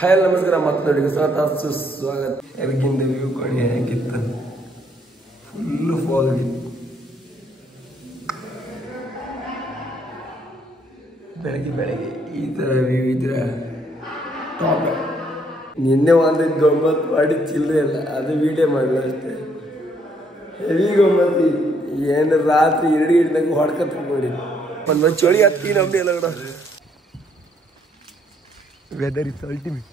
Hi ನಮಸ್ಕಾರ ಮತ್ತೊಂದಿಗೆ ಸ್ವಾಗತ. ಬೆಳಗಿಂದ ವ್ಯೂ ಕಣಿ ಹೇಗಿತ್ತು, ಫುಲ್ಲು ಫಾಗ್. ಬೆಳಗ್ಗೆ ಈ ಥರ ವ್ಯೂ ಇದ್ರೆ ಟಾಪ್. ನಿನ್ನೆ ಒಂದು ಗಮ್ಮತ್ತು ಮಾಡಿ ಚಿಲ್ಲರೆ ಇಲ್ಲ, ಅದು ವಿಡಿಯೋ ಮಾಡಲ್ಲ ಅಷ್ಟೇ. ಹೆವಿ ಗಮ್ಮತ್ತು. ಏನು ರಾತ್ರಿ 2 ಗಂಟೆಗೆ ಹೊಡ್ಕತ್ ನೋಡಿ ಒಂದು ಚಳಿ ಹತ್ತಿ ನಮ್ಮನೆ ಎಲ್ಲ ಕೂಡ. Weather is ultimate.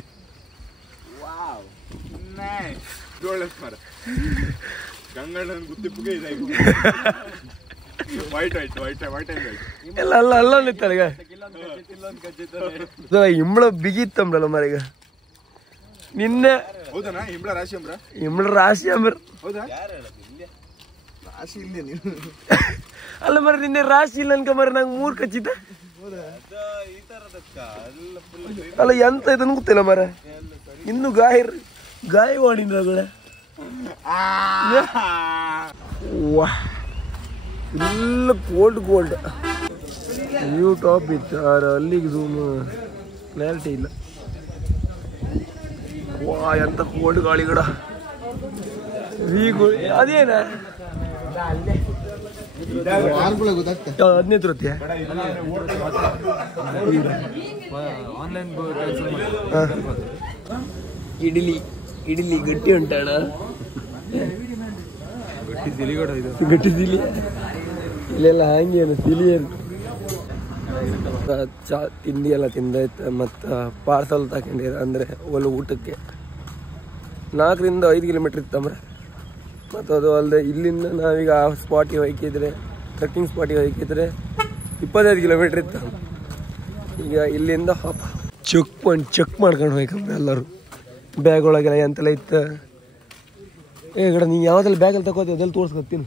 ಅಲ್ಲ ನಿಂತಾರೀಗ ಇಂಬಳ ಬಿಗಿತ್ತಂಬ್ರಲ್ಲ ಮರೀಗ. ನಿನ್ನೆ ಇಂಬಳ ರಾಶಿ ಅಂಬ್ರ ಅಲ್ಲ ಮರ, ನಿನ್ನೆ ರಾಶಿ ಇಲ್ಲ ಅನ್ಕ ಮರ. ನಂಗೆ 3 ಕಚ್ಚಿತ ಅಲ್ಲ, ಎಂತ ಇದನ್ನು ಗೊತ್ತಿಲ್ಲ ಮರ. ಇನ್ನು ಗಾಯ ಮಾಡಿದ್ರ ಫುಲ್ ಕೋಲ್ಡ್ ವ್ಯೂ ಟಾಪ್ ಇತ್ತು. ಅಲ್ಲಿಗೆ ಝೂಮ್ ಕ್ಲಾರಿಟಿ ಇಲ್ಲ. ವಾ ಎಂತ ಕೋಲ್ಡ್ ಗಾಳಿಗಡ. ಅದೇನ 15 ರೂಪಾಯಿ ಇಡ್ಲಿ ಗಟ್ಟಿ ಉಂಟಣ್ಣ. ಗಟ್ಟಿ ಸಿಲಿ ಇಲ್ಲೆಲ್ಲ ಹಂಗೇನು ಸಿಲಿ ಚಾ ತಿಂಡಿ ಎಲ್ಲ ತಿಂದಾಯ್ತು. ಮತ್ತು ಪಾರ್ಸಲ್ ತಗೊಂಡಿರ ಅಂದರೆ ಒಳ್ಳೆ ಊಟಕ್ಕೆ 4 ರಿಂದ 5 ಕಿಲೋಮೀಟ್ರ್ ಇತ್ತಂಬ್ರೆ. ಮತ್ತು ಅದು ಅಲ್ಲದೆ ಇಲ್ಲಿಂದ ನಾವೀಗ ಆ ಸ್ಪಾಟಿಗೆ ಹೋಯ್ಕಿದ್ರೆ, ಟ್ರೆಕ್ಕಿಂಗ್ ಸ್ಪಾಟಿಗೆ ಹೋಯ್ಕಿದ್ರೆ 25 ಕಿಲೋಮೀಟ್ರ್ ಇತ್ತು. ಈಗ ಇಲ್ಲಿಂದ ಚೆಕ್ ಮಾಡ್ಕೊಂಡು ಹೋಯ್ಕಂದ್ರೆ ಎಲ್ಲರೂ. ಬ್ಯಾಗ್ ಒಳಗೆಲ್ಲ ಎಂತೆಲ್ಲ ಇತ್ತು. ಗಡ ನೀನು ಯಾವುದೆಲ್ಲ ಬ್ಯಾಗಲ್ಲಿ ತಗೋತೀವಿ ಅದೆಲ್ಲ ತೋರಿಸ್ಕೊತೀನಿ.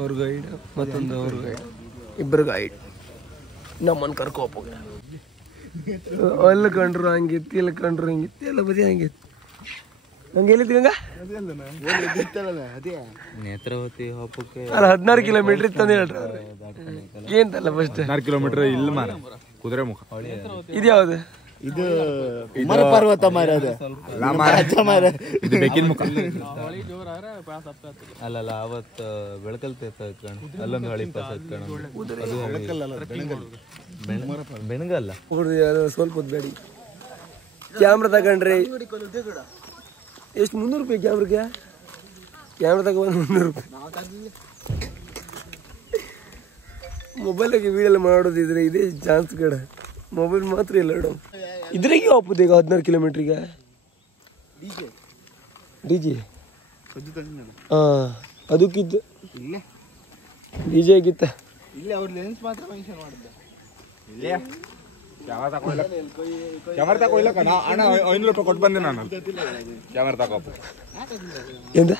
ಅವ್ರ ಗೈಡ್, ಮತ್ತೊಂದು ಅವ್ರ ಗೈಡ್, ಇಬ್ಬರು ಗೈಡ್ ನಮ್ಮನ್ನು ಕರ್ಕೋಪ. ಅಲ್ಲಿ ಕಂಡ್ರು ಹಂಗಿತ್ತು, ಇಲ್ಲಿ ಕಂಡ್ರು ಹಿಂಗಿತ್ತು, ಎಲ್ಲ ಬದಿ ಹಂಗಿತ್ತು. ಹಂಗೆ ಎಲ್ಲಿತ್ತು ಗಂಗ? ನೇತ್ರಾವತಿ ಹಬ್ಬಕ್ಕೆ ಅಲ್ಲ 16 ಕಿಲೋಮೀಟ್ರ್ ಇತ್ತಂದು ಹೇಳ್ರಿ. ಏಂತಲ್ಲ ಫಸ್ಟ್ 16 ಕಿಲೋಮೀಟರ್ ಇಲ್ಲ ಮಾರ. ಕುದುರೆ ಮುಖ ಇದು ಯಾವುದು? ಇದು ಪರ್ವತ ಮಾರ. ಇದು ಬೆಕ್ಕಿನ ಮುಖ ಅಲ್ಲಲ್ಲ. ಅವತ್ತು ಬೆಳಕಲ್ ಅಲ್ಲೊಂದು ಹಳಿ ಪಾಸ್ ಬೆಣಗಲ್ಲ. ಸ್ವಲ್ಪ ಹೊತ್ತು ಬೇಡಿ. ಕ್ಯಾಮ್ರಾ ತಗೊಂಡ್ರಿ ಎಷ್ಟು? 300 ರೂಪಾಯಿ ಕ್ಯಾಮ್ರಾ ತಗೊಂಡು 300 ರೂಪಾಯಿ. ಮೊಬೈಲಾಗೆ ವೀಡಿಯೋ ಮಾಡೋದಿದ್ರೆ ಇದೇ ಚಾನ್ಸ್ ಕಡೆ. ಮೊಬೈಲ್ ಮಾತ್ರ ಇಲ್ಲ ಇಡೋ. ಇದ್ರಾಗೆ ಹೋಗ್ಬೋದು ಈಗ 16 ಕಿಲೋಮೀಟ್ರಿಗೆ. ಡಿಜೆ ಹಾಂ ಅದಕ್ಕಿದ್ದು ಡಿಜೆ ಆಗಿತ್ತ. ಕ್ಯಾಮರಾ ತಗೊಳ್ಳ ಅಣ್ಣ 500 ರೂಪಾಯಿ ಕೊಟ್ಟು ಬಂದೆ ನಾನು. ಕ್ಯಾಮರಾ ತಗೋಪ ಎಂತ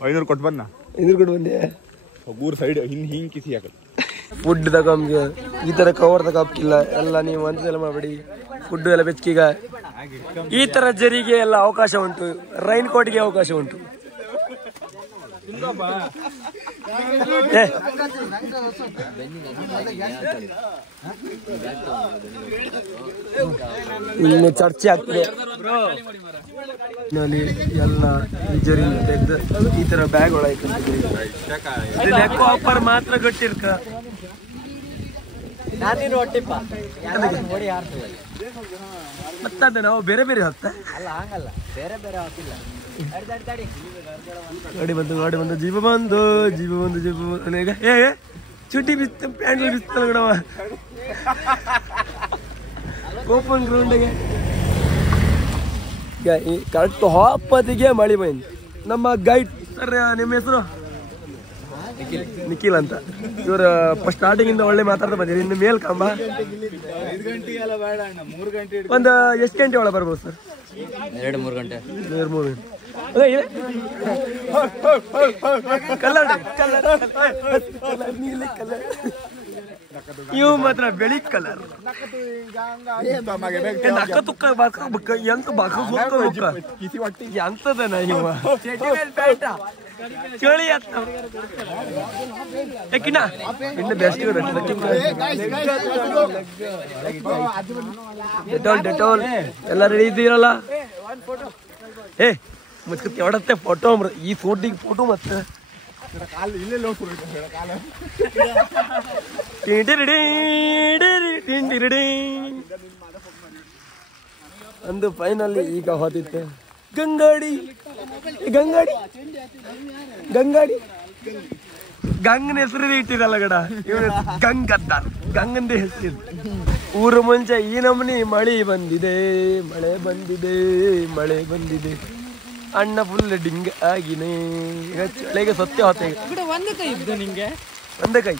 500 ಕೊಟ್ಟು ಬಂದ. 500 ಕೊಟ್ಟು ಬಂದೆ. ಊರ್ ಸೈಡ್ ಹಿಂಗ್ ಕಿಸಿ ಹಾಕಲ್. ಫುಡ್ ತಗೊಂಬ ಈ ಥರ ಕವರ್ ತಗೋಕಿಲ್ಲ ಎಲ್ಲ. ನೀವು ಒಂದ್ಸಲ ಮಾಡಬೇಡಿ. ಫುಡ್ ಎಲ್ಲ ಬೆಚ್ಚಗೀಗ ಈ ಥರ ಜರಿಗೆ ಎಲ್ಲ ಅವಕಾಶ ಉಂಟು. ರೈನ್ ಕೋಟ್ಗೆ ಅವಕಾಶ ಉಂಟು. ಇನ್ನು ಚರ್ಚೆ ಆಗ್ತದೆ. ನಲ್ಲಿ ಎಲ್ಲ ಜರಿಂದ ತೆಗೆದು ಈ ತರ ಬ್ಯಾಗ್ ಒಳಗೆ ಆಫರ್ ಮಾತ್ರ ಗೊತ್ತಿರ್ಕ. ಮತ್ತದ ನಾವು ಬೇರೆ ಬೇರೆ ಹೊತ್ತ ಗಾಡಿ ಬಂದು ಜೀವ ಬಂದು ಏ ಚುಟ್ಟಿ ಬಿಸ್ತ ಪ್ಯಾಂಡ್ಲಿ ಬಿಸ್ತಲ್ಲ ಗಡವ. ಓಪನ್ ಗ್ರೌಂಡಿಗೆ ಕರೆಕ್ಟ್ ಹಾಪತಿಗೆ ಮಳಿ ಬಂದು. ನಮ್ಮ ಗೈಡ್ ಸರ್, ನಿಮ್ಮ ಹೆಸರು? ನಿಖಿಲ್ ಅಂತ. ಇವರು ಸ್ಟಾರ್ಟಿಂಗ್ ಇಂದ ಒಳ್ಳೆ ಮಾತಾಡ್ತಾ ಬಂದಿರಿ. ಇನ್ನು ಮೇಲ್ ಕಂಬ ಒಂದು ಎಷ್ಟು ಗಂಟೆ ಒಳಗೆ ಬರ್ಬೋದು ಸರ್? 2-3 ಗಂಟೆ. 2-3 ಗಂಟೆ. ಕಲರ್ ಇವು ಮಾತ್ರ ಬೆಳಿ ಕಲರ್ ನಕ್ಕ ತುಕ್ಕ ಎಂತ ಬಾಕ ಎಂತದನ ಇವ ಚಳಿ ಕಿನ್ನ ಇನ್ನು ಬೆಸ್ಟ್ ಡೆಟೋಲ್ ಡೆಟೋಲ್ ಎಲ್ಲ ರೆಡಿ ಇದ್ದೀರಲ್ಲ ಏ ಮುಚ್ಕ ಹೊಡತ್ತೆ ಫೋಟೋ ಈ ಫೋಟಿಗೆ ಫೋಟೋ ಮತ್ತೆ ಅಂದು ಫೈನಲಿ ಈಗ ಹೋದಿತ್ತೆ ಗಂಗಾಡಿ ಗಂಗಾಡಿ ಗಂಗಾಡಿ ಗಂಗನ ಹೆಸರು ಇಟ್ಟಿರಲ್ಲ ಗಡ ಇವನು ಗಂಗದ್ದಾರ ಗಂಗಂದೇ ಹೆಸರು ಊರು ಮುಂಚೆ ಈ ನಮನಿ ಮಳೆ ಬಂದಿದೆ ಮಳೆ ಬಂದಿದೆ ಮಳೆ ಬಂದಿದೆ ಅಣ್ಣ ಫುಲ್ ಡಿಂಗ್ ಆಗಿನೇ ಈಗ ಚಳಿಗೆ ಸತ್ಯ ಹೋತ ಒಂದೇ ಕೈ ಇದ್ದು ನಿಂಗೆ ಒಂದೇ ಕೈ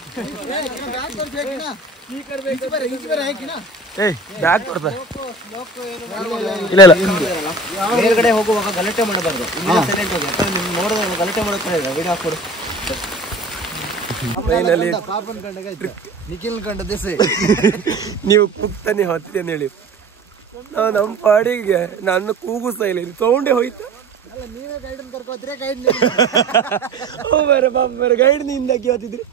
ಏಯ್ ಬ್ಯಾಗ್ ಕೊಡ್ತ ಇಲ್ಲ ಇಲ್ಲ ಮೇಲ್ಗಡೆ ಹೋಗುವಾಗ ಗಲಾಟೆ ಮಾಡಬಾರ್ದು ನೋಡಿದ್ರೆ ಗಲಾಟೆ ಮಾಡುತ್ತಾರೆ ವಿಡಿಯೋ ಹಾಕೊಡು ಫೈನಲಿ ನಿಖಿಲ್ ಕಂಡ ದಿಸೆ ನೀವು ಕೂಗ್ತಾನೆ ಹೊತ್ತಿದೆ ಹೇಳಿ ನಾವು ನಮ್ಮ ಪಾಡಿಗೆ ನಾನು ಕೂಗಿಸ್ತಾ ಇಲ್ಲ ಸೌಂಡೇ ಹೋಯ್ತು ನೀವೇ ಗೈಡ್ ಕರ್ಕೋದ್ರೆ ಗೈಡ್ ಓ ಬೇರೆ ಬಾಬ್ ಬೇರೆ ಗೈಡ್ ನಿಂದ ಕೇಳ್ತಿದ್ರಿ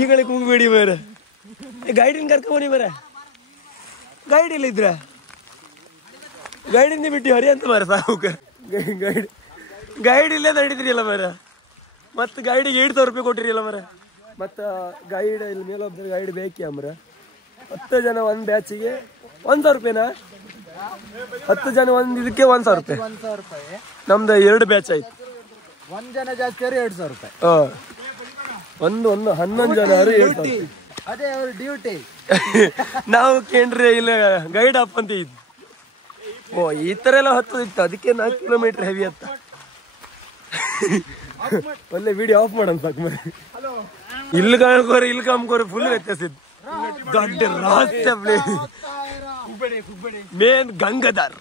ಈಗಲೇ ಕೂಗಬೇಡಿ ಬೇರೆ ಗೈಡಿನ ಕರ್ಕೊಂಬನಿ ಬೇರೆ ಗೈಡ್ ಇಲ್ಲ ಇದ್ರ ಗೈಡಿಂದ ಬಿಟ್ಟು ಹರಿ ಅಂತ ಮಾರ ಸಾವುಕ ಗೈಡ್ ಗೈಡ್ ಇಲ್ಲೇ ನಡೀತಿರಿ ಅಲ್ಲ ಮಾರ ಮತ್ತು ಗೈಡಿಗೆ 8,000 ರೂಪಾಯಿ ಕೊಟ್ಟಿರಿ ಅಲ್ಲ ಮಾರ ಮತ್ತು ಗೈಡ್ ಇಲ್ಲಿ ಮೇಲೊಬ್ಬರು ಗೈಡ್ ಬೇಕಿ ಅಮ್ರ 10 ಜನ ಒಂದು ಬ್ಯಾಚಿಗೆ 1,000 ರೂಪಾಯಿನಾ 10 ಜನ ಒಂದು ಇದಕ್ಕೆ 1,000 ರೂಪಾಯಿ ನಮ್ದು 2 ಬ್ಯಾಚ್ ಆಯ್ತು 1 ಜನ ಜಾಸ್ತಿ 2,000 ರೂಪಾಯಿ ಒಂದು 11 ಜನ ಅದೇ ಅವ್ರ ಡ್ಯೂಟಿ ನಾವು ಕೇಂದ್ರ ಇಲ್ಲ ಗೈಡ್ ಅಪ್ ಅಂತ ಇದ್ದು ಓ ಈ ತರ ಎಲ್ಲ ಹತ್ತದಿತ್ತು ಅದಕ್ಕೆ 4 ಕಿಲೋಮೀಟರ್ ಹೆವಿ ಹತ್ತ ಒಳ್ಳೆ ವಿಡಿಯೋ ಆಫ್ ಮಾಡೋಣ ಸಾಕು ಮರಿ ಇಲ್ಲಿ ಕಾಣ್ಕೋರಿ ಇಲ್ಲಿ ಕಾಮ್ಕೋರಿ ಫುಲ್ ವ್ಯತ್ಯಾಸ ಇತ್ತು ದೊಡ್ಡ ರಹಸ್ಯ ಪ್ಲೇಸ್ ಮೇನ್ ಗಂಗಾಧರ್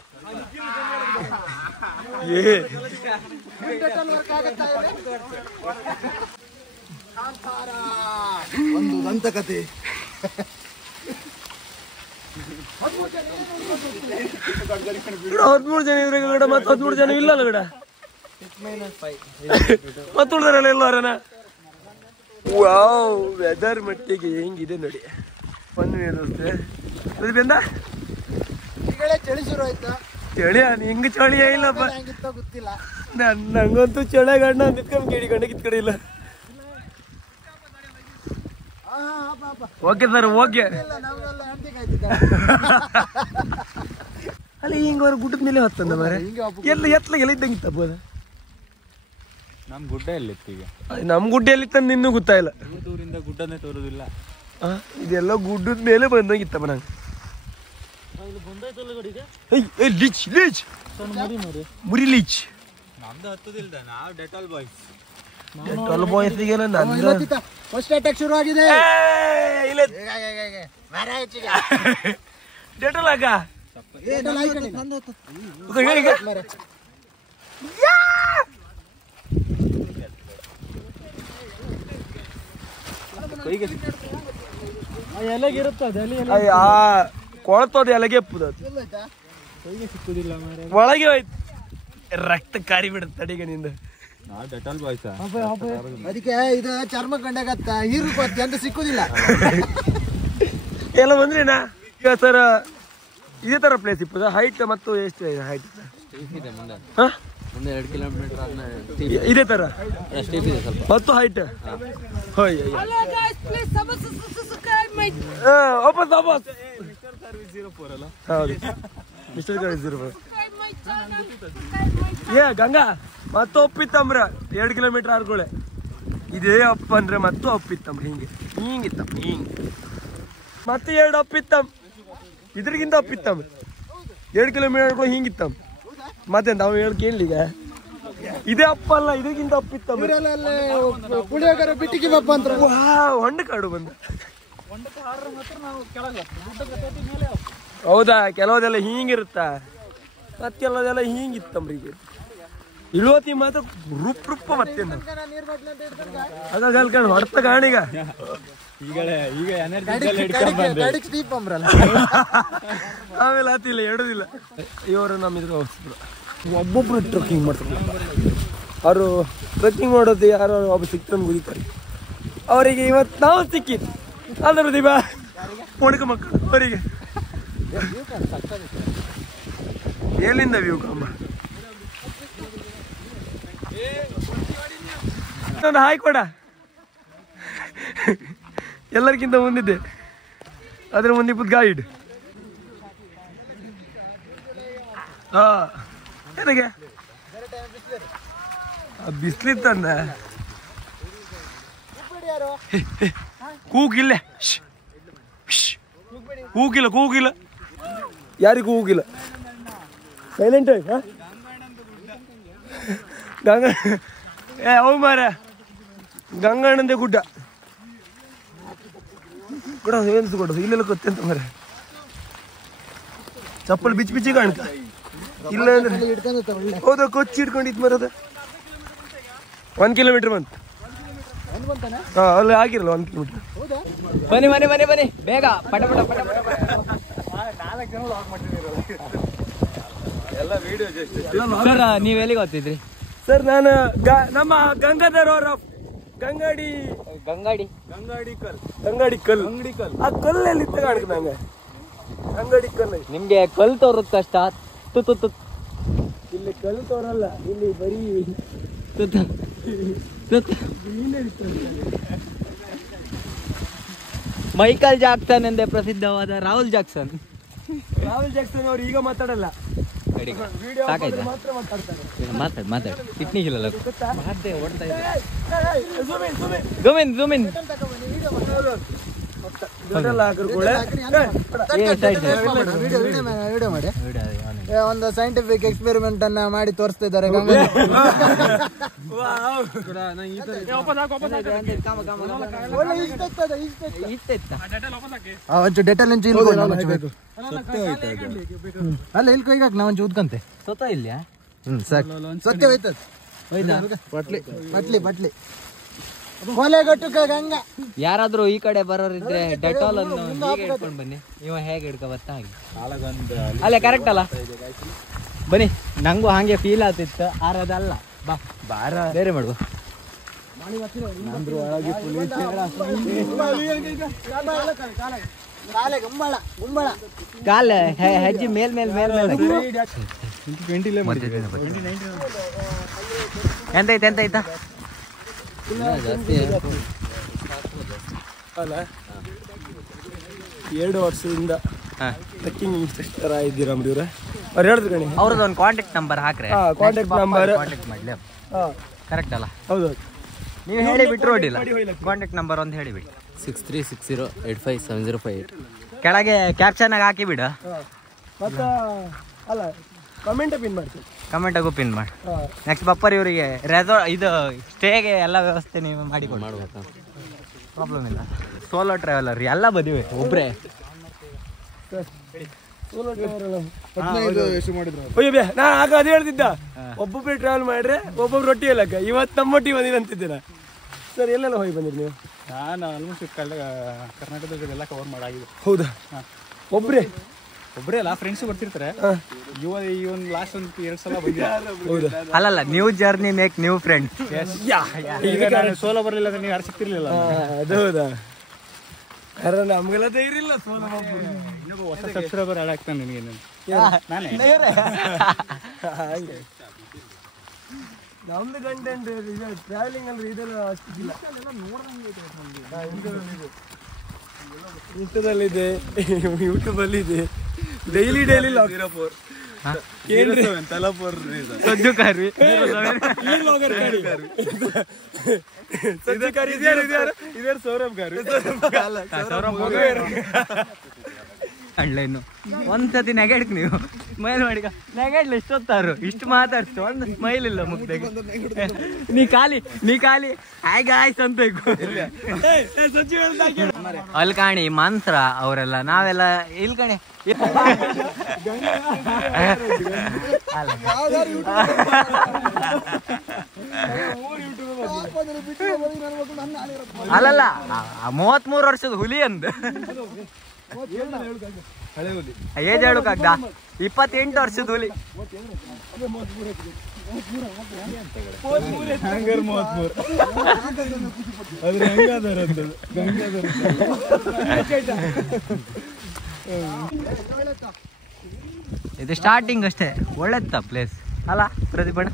ಒಂದು ದಂತಕತೆ 13 ಜನ ಇವ್ರಿಗೆ ಗಡ ಮತ್ತೆ 13 ಜನ ಇಲ್ಲ ಅಲ್ಲ ಗಡ ಮತ್ತೆ ಉಳ್ದಾರಲ್ಲ ಎಲ್ಲಾರನ ವಾವ್ ವೆದರ್ ಮಟ್ಟಿಗೆ ಹೆಂಗಿದೆ ನೋಡಿ ಬನ್ನಿ ಇರುತ್ತೆ ಅದು ಬೆಂದ ಚಳಿ ಶುರು ಆಯ್ತಾ ಚಳಿ ಹಿಂಗ ಚಳಿಯೇ ಇಲ್ಲಪ್ಪ ಗೊತ್ತಿಲ್ಲ ನಂಗಂತೂ ಚಳಿ ಗಂಡ ನಿತ್ಕೊಂಡ್ ಕಿಡಿಕೊಂಡೆ ಕಿತ್ಕಡೆ ಇಲ್ಲ ಓಕೆ ಸರ್ ಓಕೆ ಅಲ್ಲಿ ಹಿಂಗ ಅವ್ರ ಗುಡ್ಡದ ಮೇಲೆ ಹೊತ್ತಂದ ಮಾರೆ ಎಲ್ಲ ಎತ್ತಲಾಗೆಲ್ಲ ಇದ್ದಂಗಿತ್ತಪ್ಪ ಅದು ನಮ್ ಗುಡ್ಡ ಎಲ್ಲಿತ್ತು ಈಗ ನಮ್ ಗುಡ್ಡ ಎಲ್ಲಿತ್ತಂದು ಇನ್ನೂ ಗೊತ್ತಾಯಿಲ್ಲ ದೂರಿಂದ ಗುಡ್ಡನೇ ತೋರುದಿಲ್ಲ ಇದೆಲ್ಲ ಗುಡ್ಡದ ಮೇಲೆ ಬಂದಂಗಿತ್ತಪ್ಪ ನಂಗೆ ಲೀಚ್ ಲೀಚ್ ಮುರಿ ಲೀಚ್ ನಮ್ದು ಹತ್ತದಿಲ್ದ ನಾವು ಡೆಟಾಲ್ ಬಾಯ್ಸ್ ಡೆಟಾಲ್ ಬಾಯ್ಸ್ಗೆಲ್ಲ ನಂದು ಫಸ್ಟ್ ಅಟ್ಯಾಕ್ ಶುರು ಆಗಿದೆ ಡೆಟಾಲ್ ಆಗ ಕೊಳತೋದು ಎಲೆಗೆ ಎಪ್ಪುದು ಒಳಗೆ ಹೋಯ್ತು ರಕ್ತ ಕಾರಿ ಬಿಡುತ್ತೆ ತಡಿಗೆ ನಿಂದ ನಾವು ಡೆಟಾಲ್ ಬಾಯ್ಸ್ ಅದಕ್ಕೆ ಇದು ಚರ್ಮ ಕಂಡಾಗತ್ತ ಹೀರುಕೋತಿ ಅಂತ ಸಿಕ್ಕುದಿಲ್ಲ ಎಲ್ಲ ಬಂದ್ರೇನಾ ಈಗ ಸರ್ ಇದೇ ತರ ಪ್ಲೇಸ್ ಇಪ್ಪದ ಹೈಟ್ ಮತ್ತು ಎಷ್ಟು ಇದೆ ಹೈಟ್ ಮುಂದೆ 2 ಕಿಲೋಮೀಟರ್ ಇದೇ ತರ ಸ್ಟೀಪ್ ಇದೆ ಸ್ವಲ್ಪ ಮತ್ತು ಹೈಟ್ ಹೋಯ್ ವಾಪಸ್ ವಾಪಸ್ ಹೌದು ಮಿಸ್ಟರ್ ಸರ್ವಿಸ್ 04 ಏ ಗಂಗಾ ಮತ್ತು ಒಪ್ಪಿತ್ತಂಬ್ರ 2 ಕಿಲೋಮೀಟರ್ ಆರ್ಗೊಳೆ ಇದೇ ಅಪ್ಪ ಅಂದ್ರೆ ಮತ್ತು ಒಪ್ಪಿತ್ತಂಬ್ರ ಹಿಂಗೆ ಹಿಂಗಿತ್ತಮ್ಮ ಹಿಂಗೆ ಮತ್ತೆ 2 ಅಪ್ಪಿತ್ತಮ್ ಇದ್ರಿಗಿಂತ ಅಪ್ಪಿತ್ತಂಬ್ರ 2 ಕಿಲೋಮೀಟರ್ ಹಿಂಗಿತ್ತಮ್ಮ ಮತ್ತೆಂತ ಅವ ಹೇಳಿ ಕೇಳಲಿಗ ಇದೇ ಅಪ್ಪ ಅಲ್ಲ ಇದಕ್ಕಿಂತ ಅಪ್ಪಿತ್ತಂಬ್ರ ಪುಳಿಯೋಗರ ಬಿಟ್ಟಿಗೆ ಬಪ್ಪ ಅಂತ ಹೊಂಡ ಕಾಡು ಬಂದ ಹೌದಾ ಕೆಲವದೆಲ್ಲ ಹಿಂಗಿರುತ್ತಾ ಮತ್ತೆ ಕೆಲವದೆಲ್ಲ ಹಿಂಗಿತ್ತಂಬ್ರಿ ಈಗ ಇಳುವತಿ ಮಾತ್ರ ರುಪ್ ರುಪ್ಪ ಮತ್ತೆ ಅದ ಕಲ್ಕೊಂಡು ಹೊಡ್ತ ಗಾಣಿಗ ಈಗ ಆಮೇಲೆ ಆತಿಲ್ಲ ಎಡುದಿಲ್ಲ ಇವರು ನಮ್ಮ ಇದ್ರ ಒಬ್ಬೊಬ್ರು ಟ್ರಕ್ಕಿಂಗ್ ಮಾಡ್ತಾರೆ ಅವರು ಟ್ರೆಕ್ಕಿಂಗ್ ಮಾಡೋದು ಯಾರು ಒಬ್ಬ ಸಿಕ್ತಂದು ಗುದಿತಾರೆ. ಅವರಿಗೆ ಇವತ್ತು ನಾವು ಸಿಕ್ಕಿದ್ದು ಅಂದ್ರೆ ದೀಪ ಹುಡುಗ ಮಕ್ಕಳು ಅವರಿಗೆ ಎಲ್ಲಿಂದ ವ್ಯೂ ಕಂಬ ಒಂದು ಹಾಯ್ ಕೊಡ. ಎಲ್ಲರಿಗಿಂತ ಮುಂದಿದ್ದೆ, ಅದ್ರ ಮುಂದಿಪ್ಪತ್ತು ಗೈಡ್. ನನಗೆ ಬಿಸ್ಲಿತ್ತಂದ ಕೂಗಿಲ್ಲ, ಕೂಗಿಲ್ಲ ಕೂಗಿಲ್ಲ, ಯಾರಿಗೂ ಕೂಗಿಲ್ಲ, ಸೈಲೆಂಟ್ ಆಗಿ. ಗಂಗ ಅವು ಮಾರ ಗಂಗಣ್ಣಂದೇ ಗುಡ್ಡ ಕೂಡ ಏನ್ಸು ಕೊಡೋದು ಇಲ್ಲೆಲ್ಲ ಗೊತ್ತಂತ ಮರ ಚಪ್ಪಲ್ ಬಿಚ್ಚಿ ಬಿಚ್ಚಿ ಕಾಣ್ತ ಇಲ್ಲ ಅಂದ್ರೆ ಹೌದಾ ಕೊಚ್ಚಿ ಹಿಡ್ಕೊಂಡಿದ್ ಮರದ 1 ಕಿಲೋಮೀಟರ್ ಬಂತು. ಹಾ ಅಲ್ಲಿ ಆಗಿರಲ್ಲ 1 ಕಿಲೋಮೀಟರ್. ಬನ್ನಿ ಬನ್ನಿ ಬನ್ನಿ ಬನ್ನಿ ಬೇಗ ಪಟ ಪಟ ಪಟ ಪಟ. ಸರ್ ನೀವ್ ಎಲ್ಲಿಗೆ ಹೋಗ್ತಿದ್ರಿ? ಸರ್ ನಾನು ನಮ್ಮ ಗಂಗಾಧರ್ ಅವರ ಗಂಗಾಡಿ ಕಲ್ ಆ ಕಲ್ಲಲ್ಲಿ ಇತ್ತ ಕಾಣ್ಕ ನಂಗೆ ಗಂಗಾಡಿ ಕಲ್ಲು. ನಿಮ್ಗೆ ಕಲ್ ತೋರದ್ ಕಷ್ಟ. ಇಲ್ಲಿ ಕಲ್ಲು ತೋರಲ್ಲ, ಇಲ್ಲಿ ಬರೀ ಮೈಕಲ್ ಜಾಕ್ಸನ್ ಎಂದೇ ಪ್ರಸಿದ್ಧವಾದ ರಾಹುಲ್ ಜಾಕ್ಸನ್ ಅವರು ಈಗ ಮಾತಾಡಲ್ಲ, ಸಾಕಾಯ್ತಾ? ಮಾತ್ರ ಮಾತಾಡ್ತಾರೆ. ಮಾತಾಡಿ ಕಿಟ್ನಿ ಇಲ್ಲಲ್ಲ ಓಡ್ತಾ ಇದೆ. ಜೂಮಿನ್ ವಿಡಿಯೋ ಮಾಡಿ ಒಂದು ಸೈಂಟಿಫಿಕ್ ಎಕ್ಸ್ಪೆರಿಮೆಂಟ್ ಅನ್ನ ಮಾಡಿ ತೋರಿಸ್ತಾ ಇದ್ದಾರೆ. ಡೆಟಲ್ ಅಲ್ಲ ಇಲ್ಲಿ ಕೈಗಾಕ್ ನಾವ್ ಒಂಚೂರು ಉದ್ಕಂತೆ ಸ್ವತಃ ಇಲ್ಲ ಸಾಕು ಸತ್ಯ ಹೋಯ್ತದ ಬಟ್ಲಿ ಕೊಲೆಗಟ್ಟು ಗಂಗಾ. ಯಾರಾದ್ರೂ ಈ ಕಡೆ ಬರೋರಿದ್ರೆ ಡೆಟಾಲ್ ಅನ್ನು ಹೀಗೆ ಇಟ್ಕೊಂಡು ಬನ್ನಿ. ಇವ ಹೇಗೆ ಹಿಡ್ಕೊ ಬತ್ತ ಹಾಗೆ ಅಲ್ಲೇ ಕರೆಕ್ಟ್ ಅಲ್ಲ? ಬನ್ನಿ, ನಂಗೂ ಹಾಗೆ ಫೀಲ್ ಆಗ್ತಿತ್ತು. ಆರದಲ್ಲ ಬಾ ಬಾರ ಬೇರೆ ಮಾಡುವ. ಕಾಲ ಹೆಜ್ಜೆ ಮೇಲ್ ಎಂತೈತಾ ಅಲ್ಲ 2 ವರ್ಷದಿಂದ ಟ್ರೆಕ್ಕಿಂಗ್ ಇನ್ಸ್ಟ್ರಕ್ಟರ್ ಆಗಿದ್ದೀರಾ ಇವ್ರೆ? ಅವ್ರು ಹೇಳಿದ್ರು ಕಣಿ, ಅವ್ರದ್ದು ಒಂದು ಕಾಂಟ್ಯಾಕ್ಟ್ ನಂಬರ್ ಹಾಕ್ರೆ ಕಾಂಟ್ಯಾಕ್ಟ್ ನಂಬರ್ ಕಾಂಟ್ಯಾಕ್ಟ್ ಮಾಡ್ಲಿ. ಕರೆಕ್ಟ್ ಅಲ್ಲ? ಹೌದು. ನೀವು ಹೇಳಿ ಬಿಟ್ಟು ರೋಡಿಲ್ಲ, ಕಾಂಟ್ಯಾಕ್ಟ್ ನಂಬರ್ ಒಂದು ಹೇಳಿಬಿಡಿ. 6360850708. ಕೆಳಗೆ ಕ್ಯಾಪ್ಷನ್ ಆಗಿ ಹಾಕಿ ಬಿಡು. ಮತ್ತೆ ಅಲ್ಲ ಕಮೆಂಟ್ ಪಿನ್ ಮಾಡ್ತೀನಿ, ಕಮೆಂಟಾಗೂ ಪಿನ್ ಮಾಡಿ. ನೆಕ್ಸ್ಟ್ ಬಪ್ಪರ್ ಇವರಿಗೆ ರೆಸಾರ್ಟ್ ಇದು ಸ್ಟೇಗೆ ಎಲ್ಲ ವ್ಯವಸ್ಥೆ ನೀವು ಮಾಡಿಕೊಂಡು ಮಾಡ್ಬೇಕಾ? ಪ್ರಾಬ್ಲಮ್ ಇಲ್ಲ. ಸೋಲೋ ಟ್ರಾವೆಲರ್ ಎಲ್ಲ ಬದಿವೆ ಒಬ್ಬರೇ. ನಾ ಆಗ ಅದೇ ಹೇಳ್ತಿದ್ದ, ಒಬ್ಬೊಬ್ಬರೇ ಟ್ರಾವೆಲ್ ಮಾಡ್ರೆ ಒಬ್ಬೊಬ್ರು ರೊಟ್ಟಿ ಹೇಳಕ್ಕ. ಇವತ್ತು ನಮ್ಮೊಟ್ಟಿಗೆ ಬಂದಿರ ಅಂತಿದ್ದೀರ ಸರ್. ಎಲ್ಲೆಲ್ಲ ಹೋಗಿ ಬಂದಿರಿ ನೀವು? ನಾನು ಆಲ್ಮೋಸ್ಟ್ ಕರ್ನಾಟಕದಲ್ಲ ಕವರ್ ಮಾಡಾಗಿದೆ. ಹೌದಾ? ಒಬ್ಬರೇ ಅಲ್ಲ, ಫ್ರೆಂಡ್ಸ್ ಬರ್ತಿರ್ತಾರೆ. ಇವನ್ ಲಾಸ್ಟ್ ಒಂದು 2 ಸಲ ಬಂದಿದೆ. ಅಲ್ಲಲ್ಲ, new journey make new friends. Solo ಬರ್ಲಿಲ್ಲ ಅಂದ್ರೆ ನೀವು ಯಾರು ಸಿಕ್ತಿರ್ಲಿಲ್ಲ. ಅದು ಹೌದಾ? ಯಾರು ನಮ್ಗೆಲ್ಲ ಧೈರ್ಯ ಇಲ್ಲ. ಇನ್ನೊಬ್ಬ ಹೊಸ ಸಬ್ಸ್ಕ್ರೈಬರ್ ಆಡ್ ಆಗ್ತಾನೆ ನಿನಗೆ. ನಾನೇ ಹಂಗೆ ನಮ್ದು ಕಂಟೆಂಟ್ ಟ್ರಾವೆಲಿಂಗ್ ಅಂದ್ರೆ ಇದೆಲ್ಲ ಅಷ್ಟಿಲ್ಲ. ಇನ್ಸ್ಟಾದಲ್ಲಿದೆ, ಯೂಟ್ಯೂಬಲ್ಲಿ ಡೈಲಿ ಆನ್ಲೈನು ಒಂದ್ಸತಿ ನೆಗೆಡ್ಕ್ ನೀವು ಸ್ಮೈಲ್ ಮಾಡಿ. ನೆಗೆಡ್ಲಿ ಇಷ್ಟೊತ್ತಾರು ಇಷ್ಟು ಮಾತಾಡ್ತು, ಒಂದು ಸ್ಮೈಲ್ ಇಲ್ಲ ಮುಗ್ದಾಗ. ನೀ ಖಾಲಿ ಹಾಗೆ ಆಯ್ತು ಅಂತ ಅಲ್ಲಿ ಕಾಣಿ ಮಂತ್ರ ಅವರೆಲ್ಲ, ನಾವೆಲ್ಲ ಇಲ್ಲಿ ಕಣಿ. ಅಲ್ಲಲ್ಲ 33 ವರ್ಷದ ಹುಲಿ ಅಂದ ಏಜ್ ಹೇಳಕ್ಕಾಗ್ದ 28 ವರ್ಷದ ಹುಲಿ. ಇದು ಸ್ಟಾರ್ಟಿಂಗ್ ಅಷ್ಟೇ. ಒಳ್ಳೆತ್ತ ಪ್ಲೇಸ್ ಅಲ್ಲ ಪ್ರದೀಪಣ್ಣ?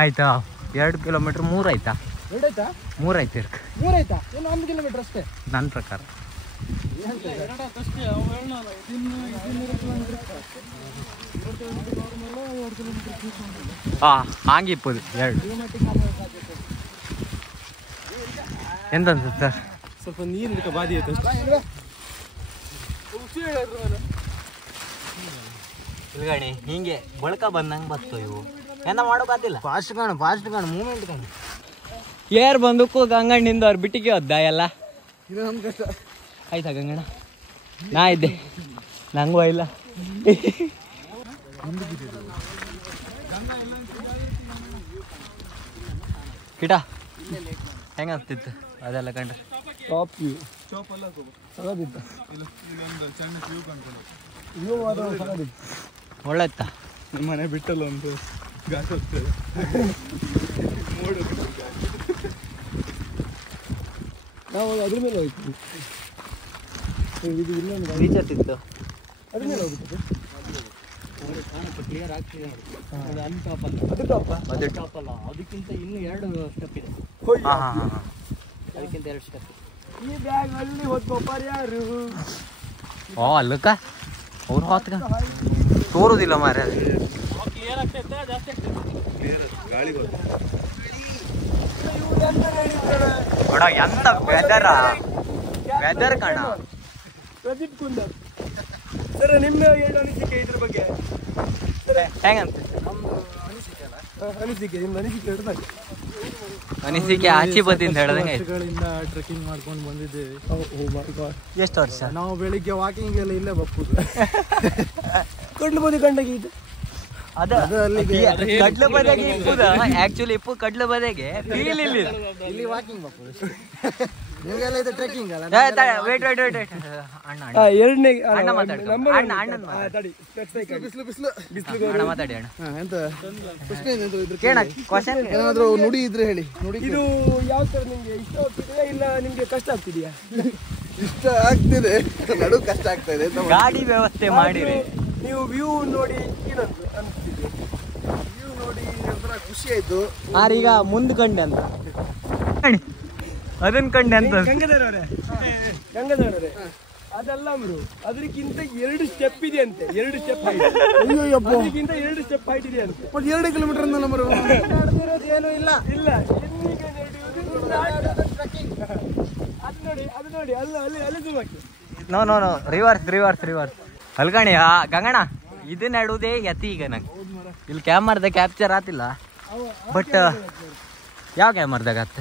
ಆಯ್ತಾ 2 ಕಿಲೋಮೀಟರ್ 3 ಆಯ್ತಾ? 3 ಆಯ್ತು. 3 ಆಯ್ತಾ? ಇನ್ನು 1 ಕಿಲೋಮೀಟರ್ ಅಷ್ಟೇ ನನ್ನ ಪ್ರಕಾರ. ಹಾಂಗಿಪ್ಪದು 2 ಎಂತ ಅನ್ಸುತ್ತೆ ಸರ್? ಸ್ವಲ್ಪ ನೀರು ಬಾದಿ ಆಯ್ತು ಇಲ್ಗಣಿ ಹಿಂಗೆ ಬಳಕ ಬಂದಂಗೆ ಬತ್ತು ಇವು ಎಂತ ಮಾಡೋಕ್ಕಾದಿಲ್ಲ. ಫಾಸ್ಟ್ ಕಾಣು ಮೂಮೆಂಟ್ ಕಾಣು. ಏರ್ ಬಂದಕ್ಕೂ ಗಂಗಣ್ಣಿಂದ ಅವ್ರು ಬಿಟ್ಟಿಗೆ ಹೋದ ಎಲ್ಲ. ಇದು ನಮ್ಮ ಕಷ್ಟ. ಆಯ್ತಾ ಗಂಗಣ್ಣ? ನಾ ಇದ್ದೆ, ನಂಗೂ ಇಲ್ಲ. ಕಿಟ ಹೆಂಗ ಅನ್ಸ್ತಿತ್ತು ಅದೆಲ್ಲ ಕಂಡ್ರೆ? ಟಾಪ್ ವ್ಯೂ ಒಳ್ಳೆತ್ತ. ನಿಮ್ಮ ಮನೆ ಬಿಟ್ಟಲ್ಲ ಒಂದು ಘಾಟ್ ಹೋಗ್ತದೆ. ನಾವು ಅದ್ರ ಮೇಲೆ ಹೋಗ್ತೀವಿ. ಇದು ಇನ್ನೊಂದು ರೀಚರ್ಸ್ ಇತ್ತು ಅದ್ರ ಮೇಲೆ ಹೋಗ್ತದೆ. ಕ್ಲಿಯರ್ ಆಗ್ತಿದೆ. ಅದು ಟಾಪ್ ಟಾಪ್ ಅಲ್ಲ, ಅದಕ್ಕಿಂತ ಇನ್ನೂ 2 ಸ್ಟೆಪ್ ಇದೆ. ಅದಕ್ಕಿಂತ 2 ಸ್ಟೆಪ್. ಈ ಬ್ಯಾಗ್ ಅಲ್ಲಿ ಹೊತ್ಕೊಪ್ಪಾರ ಯಾರು? ಅಲ್ಲಕ್ಕ ಅವ್ರು ಹೊತ್ಕ ತೋರುದಿಲ್ಲ ಮಾರ್ರೆ. ನೋಡ ಎಂತ ವೆದರ್ ಕಣ. ಪ್ರದೀಪ್ ಕುಂದರ್ ಸರ್, ನಿಮ್ಮ ಏನು ಅನಿಸಿಕೆ ಇದ್ರ ಬಗ್ಗೆ? ಹೆಂಗಂತ ಅನಿಸಿಕೆ ನಿಮ್ಮ ಅನಿಸಿಕೆ ಹೇಳ್ಬೇಕು. ಅನಿಸಿಕೆ ಆಚೆ ಬದಿಯಿಂದ ಹೇಳ್ದಂಗೆ ಆಯ್ತು. ಟ್ರೆಕ್ಕಿಂಗ್ ಮಾಡ್ಕೊಂಡು ಬಂದಿದ್ದೇವೆ. ಎಷ್ಟು ವರ್ಷ? ನಾವು ಬೆಳಿಗ್ಗೆ ವಾಕಿಂಗ್ ಎಲ್ಲ ಇಲ್ಲೇ ಬಪ್ಪುದು. ಕಂಡು ಕಂಡಗೆ ಇದು ಅದು ಕಡ್ಲು ಬದೆಗೆ ಇಪ್ಪುದ ಆಕ್ಚುಲಿ ಇಪ್ಪು ಕಡ್ಲು ಬದೆಗೆ ಫೀಲ್ ಇಲ್ಲಿ ವಾಕಿಂಗ್ ಬಪ್ಪುದು. ನಿಮಗೆಲ್ಲ ಇದು ಟ್ರೆಕ್ಕಿಂಗ್ ಅಲ್ಲ? ವೇಟ್ ಎರಡನೇ ಅಣ್ಣ ಮಾತಾಡಿ. ಅಣ್ಣ ಮಾತಾಡಿ ಅಣ್ಣ. ಎಂತ ಕೇಳ ಕ್ವಶನ್ ಏನಾದ್ರು ನುಡಿ ಇದ್ರೆ ಹೇಳಿ. ನುಡಿ ಇದು ಯಾವ ತರ ನಿಮ್ಗೆ ಇಷ್ಟ ಆಗ್ತಿದೆಯಾ ಇಲ್ಲ ನಿಮ್ಗೆ ಕಷ್ಟ ಆಗ್ತಿದೆಯಾ? ಇಷ್ಟ ಆಗ್ತಿದೆ, ನಡು ಕಷ್ಟ ಆಗ್ತಾ ಇದೆ. ಗಾಡಿ ವ್ಯವಸ್ಥೆ ಮಾಡಿರಿ. ನೀವು ವ್ಯೂ ನೋಡಿ ಏನಂತ ಅನಿಸ್ತಿದೆ? ವ್ಯೂ ನೋಡಿ ಒಂಥರ ಖುಷಿ ಆಯ್ತು. ಈಗ ಮುಂದೆ ಕಂಡೆ ಅಂತ ಅದನ್ನ ಕಂಡೆ ಅಂತ ಗಂಗಾಧರವ್ರೆ ಅದಲ್ಲ ಬ್ರೋ, ಅದಕ್ಕಿಂತ 2 ಸ್ಟೆಪ್ ಇದೆ ಅಂತೆ. 2 ಸ್ಟೆಪ್ ಅದಕ್ಕಿಂತ 2 ಸ್ಟೆಪ್ ಹೈಟ್ ಇದೆ ಅಂತೆ. 2 ಕಿಲೋಮೀಟರ್ ನಂಬರ್ ಏನೂ ಇಲ್ಲ ಇಲ್ಲ ಇನ್ನೀಗ ನಡೆಯುವುದು ಅದು ನೋಡಿ ಅಲ್ಲಿ ಜೂಮಾಕಿ. ನೋ ರಿವರ್ಸ್ ಅಲ್ಗಣಿ. ಗಂಗಣ್ಣ ಇದು ನಡುವುದೇ ಯತಿ ಈಗ ನಂಗೆ. ಇಲ್ಲಿ ಕ್ಯಾಮರಾದ ಕ್ಯಾಪ್ಚರ್ ಆತಿಲ್ಲ, ಬಟ್ ಯಾವ ಕ್ಯಾಮರಾದಾಗ ಆತ?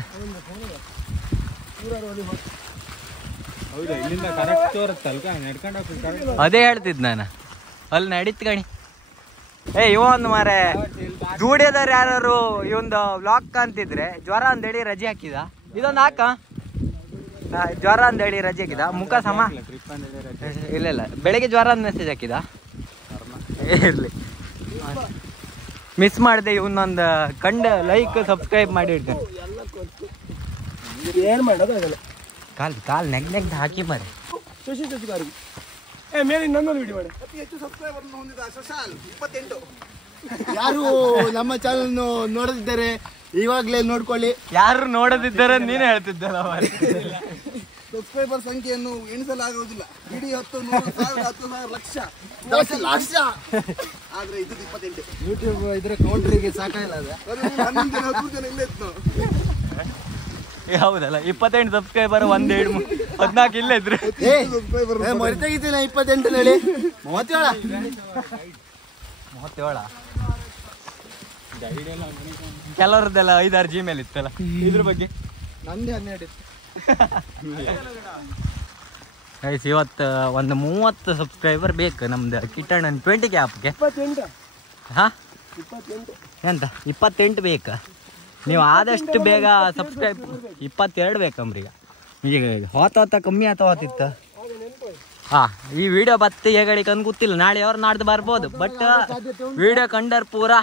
ಹೌದಾ, ಇಲ್ಲಿಂದ ಕರೆಕ್ಟ್ ತೋರುತ್ತೆ ಅಲ್ಕ ನಡ್ಕೊಂಡು ಹೋಗ್ಬೇಕು. ಅದೇ ಹೇಳ್ತಿದ್ ನಾನು, ಅಲ್ಲಿ ನಡೀತ್ ಗಣಿ. ಇವೊಂದು ಮಾರೆ ದುಡಿಯೋದಾರ ಯಾರು ಇವೊಂದು ವ್ಲಾಗ್ ಅಂತಿದ್ರೆ ಜ್ವರ ಅಂದೇಳಿ ರಜೆ ಹಾಕಿದ. ಇದೊಂದು ಹಾಕ ಜ್ವರ ಅಂದೇಳಿ ರಜೆ ಹಾಕಿದ. ಮುಖ ಸಮ ಇಲ್ಲ ಬೆಳಿಗ್ಗೆ ಜ್ವರ ಅಂದ್ ಮೆಸೇಜ್ ಹಾಕಿದ. ಇರ್ಲಿ, ಮಿಸ್ ಮಾಡಿದೆ. ಇವನ್ನೊಂದು ಕಂಡು ಲೈಕ್ ಸಬ್ಸ್ಕ್ರೈಬ್ ಮಾಡಿ ಇಡ್ತೇನೆ. ಏನು ಮಾಡೋದಾಗಲ್ಲ. ಕಾಲ್ ನೆಗ್ದು ಹಾಕಿ ಮಾರೆ. ಶಶಿ ಮೇಲೆ ನನ್ನೊಂದು ವಿಡಿಯೋ ಮಾಡಿ. ಅತಿ ಹೆಚ್ಚು ಸಬ್ಸ್ಕ್ರೈಬರ್ ಹೊಂದಿದ ಸೊಸಾಲ್ 28. ಯಾರು ನಮ್ಮ ಚಾನಲ್ ನೋಡದಿದ್ದಾರೆ ಇವಾಗಲೇ ನೋಡ್ಕೊಳ್ಳಿ. ಯಾರು ನೋಡದಿದ್ದಾರೆ ನೀನು ಹೇಳ್ತಿದ್ದಲ್ಲ. ಸಬ್ಸ್ಕ್ರೈಬರ್ ಸಂಖ್ಯೆಯನ್ನು ಎಣಿಸಲಾಗುವುದಿಲ್ಲ. ಇಡೀ 10, 100, 1000, 10,000, ಲಕ್ಷ ಆದ್ರೆ ಇದು 28. ಯೂಟ್ಯೂಬ್ ಇದ್ರ ಕೌಂಟ್ರಿಗೆ ಸಾಕಾಗಿಲ್ಲ. 11 ಜನ ಇಲ್ಲೇ ಇತ್ತು. ಹೌದಲ್ಲ, 28 ಸಬ್ಸ್ಕ್ರೈಬರ್ 1, 2, 3, 14 ಇಲ್ಲ ಇದ್ರು. ಮರಿತಾಗಿದ್ದೀನಿ 28 ಹೇಳಿ 37. ಕೆಲವ್ರದ್ದೆಲ್ಲ 5-6 Gmail ಇತ್ತಲ್ಲ. ಇದ್ರ ಬಗ್ಗೆ ನಂದೇ 12 ಇತ್ತು. ಗೈಸ್ ಇವತ್ತು ಒಂದು 30 ಸಬ್ಸ್ಕ್ರೈಬರ್ ಬೇಕು ನಮ್ದು ಕಿಟ್ಟಣ್ಣನ 20K ಆಪ್ಗೆ. 28 ಹಾಂ ಎಂತ 28 ಬೇಕು. ನೀವು ಆದಷ್ಟು ಬೇಗ ಸಬ್ಸ್ಕ್ರೈಬ್ 22 ಬೇಕಂಬ್ರೀಗ. ಈಗ ಹೋತ ಕಮ್ಮಿ ಆತ ಹೋತಿತ್ತು. ಹಾಂ ಈ ವಿಡಿಯೋ ಬತ್ತೆ ಹೇಳಿ ಕಂದು ಗೊತ್ತಿಲ್ಲ, ನಾಳೆ ಅವ್ರು ನಾಡ್ದು ಬರ್ಬೋದು. ಬಟ್ ವಿಡಿಯೋ ಕಂಡರ್ ಪೂರಾ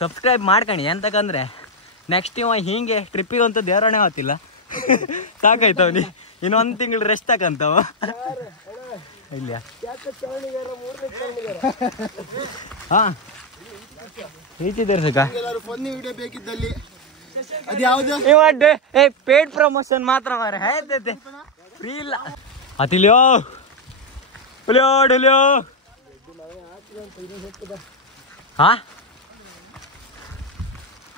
ಸಬ್ಸ್ಕ್ರೈಬ್ ಮಾಡ್ಕಣಿ. ಎಂತಕಂದ್ರೆ ನೆಕ್ಸ್ಟ್ ಇವ ಹೀಗೆ ಟ್ರಿಪ್ಪಿಗೆ ಅಂತೂ ದೇವರಣೆ ಹೋತಿಲ್ಲ. ಸಾಕಾಯ್ತವ ನೀ ಇನ್ನೊಂದು ತಿಂಗಳು ರೆಸ್ಟ್ ತಕಂತವ ಇಲ್ಲ. ಹಾಂ ಹೇಳ್ತಿದ್ದಾರೆ ಸಕ ಫನ್ನಿ ವಿಡಿಯೋ ಬೇಕಿದ್ದಲ್ಲಿ ಅದು ಯಾವ್ದು ಪೇಡ್ ಪ್ರಮೋಷನ್ ಮಾತ್ರ ಮಾರ ಹೇಳ್ತೈತೆ ಫ್ರೀ ಇಲ್ಲ. ಅತಿಲ್ಯೋ ಹುಲಿಯೋ ಹಾ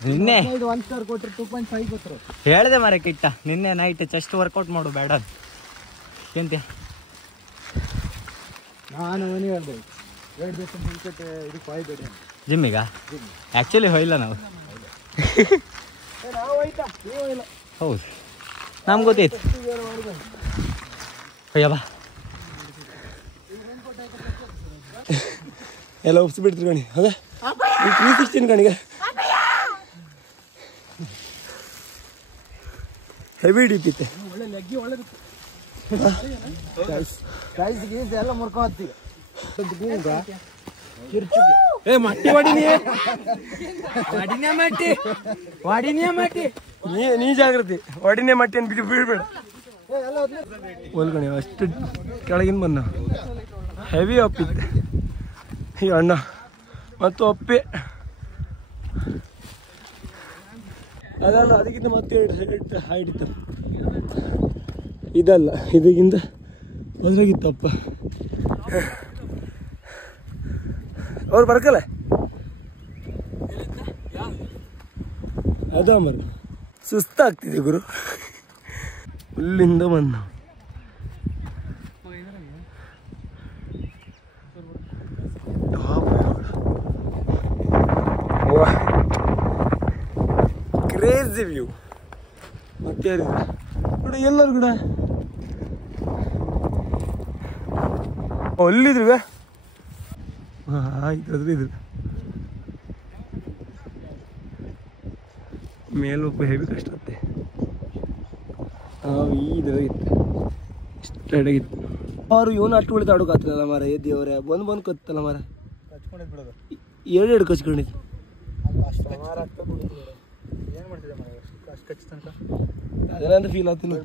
ನಿನ್ನೆ 1 ಸ್ಟಾರ್ ಕೊಟ್ಟರು 2.5 ಕೊಟ್ಟರು. ಹೇಳ್ದೆ ಮಾರ ಕಿಟ್ಟ ನಿನ್ನೆ ನೈಟ್ ಚೆಸ್ಟ್ ವರ್ಕೌಟ್ ಮಾಡು ಬೇಡ ಎಂತ ನಾನು ಮನೆ ಹೇಳ್ದೆ 2 ದಿವಸ ಮುಂಚೆ ಇದು ಹೋಯ್ಬೇಡಿ ಜಿಮ್ಮಿಗ. ಆ್ಯಕ್ಚುಲಿ ಹೋಯ್ಲ್ಲ ನಾವು. ಹೌದು ನಮ್ಗೆ ಗೊತ್ತೈತಿ. ಅಯ್ಯ ಬಾ ಎಲ್ಲ ಒಪ್ಸಿಬಿಡ್ತೀರಿ ಕಣಿ. ಅದ 316 ಕಣಿಗೆ ಹೆವಿ ಡೀಪ್ ಇತ್ತೆ. ಎಲ್ಲ ಮುರ್ಕೊ ಹತ್ತಿ ಮಟ್ಟಿ ಮಟ್ಟಿ ನೀ ಜಾಗೃತಿ ಒಡಿನೇ ಮಟ್ಟಿ ಅಂತ ಬೀಳ್ಬೇಡ. ಒಲ್ಕಣಿ ಅಷ್ಟು ಕೆಳಗಿನ ಬಂದ ಹೆವಿ ಒಪ್ಪಿತ್ತೆ ಈ ಅಣ್ಣ ಮತ್ತು ಒಪ್ಪೆ ಅದಲ್ಲ. ಅದಕ್ಕಿಂತ ಮತ್ತೆ 2 ಹೈಟ್ ಇತ್ತು. ಇದಲ್ಲ ಇದಕ್ಕಿಂತ ಅದ್ರಾಗಿತ್ತಪ್ಪ. ಅವ್ರು ಬರ್ಕಲ್ಲ ಅದ ಮರ ಸುಸ್ತಾಗ್ತಿದೆ ಗುರು. ಹುಲ್ಲಿಂದ ಬಂದ ಕ್ರೇಜಿ ವ್ಯೂ. ಮತ್ತೆ ನೋಡಿ ಎಲ್ಲರೂ ಕೂಡ ಅಲ್ಲಿದ್ರುವೆ ಆಯ್ತು ಇದ್ರು ಮೇಲೊಬ್ಬ ಹೆವಿ ಕಷ್ಟ ಆಗುತ್ತೆ. ಇದಾಗಿತ್ತು ಇಷ್ಟಾಗಿತ್ತು. ಅವರು ಇವನು ಅಷ್ಟು ಉಳಿದು ಆಡೋಕಾಗ್ತದಲ್ಲ ಮಾರ. ದೇವ್ರೆ ಬಂದು ಕತ್ತಲ್ಲ ಮಾರ. 2 ಕಚ್ಕೊಂಡಿದ್ದು ಅದೆಲ್ಲ ಫೀಲ್ ಆಗ್ತಿಲ್ಲ.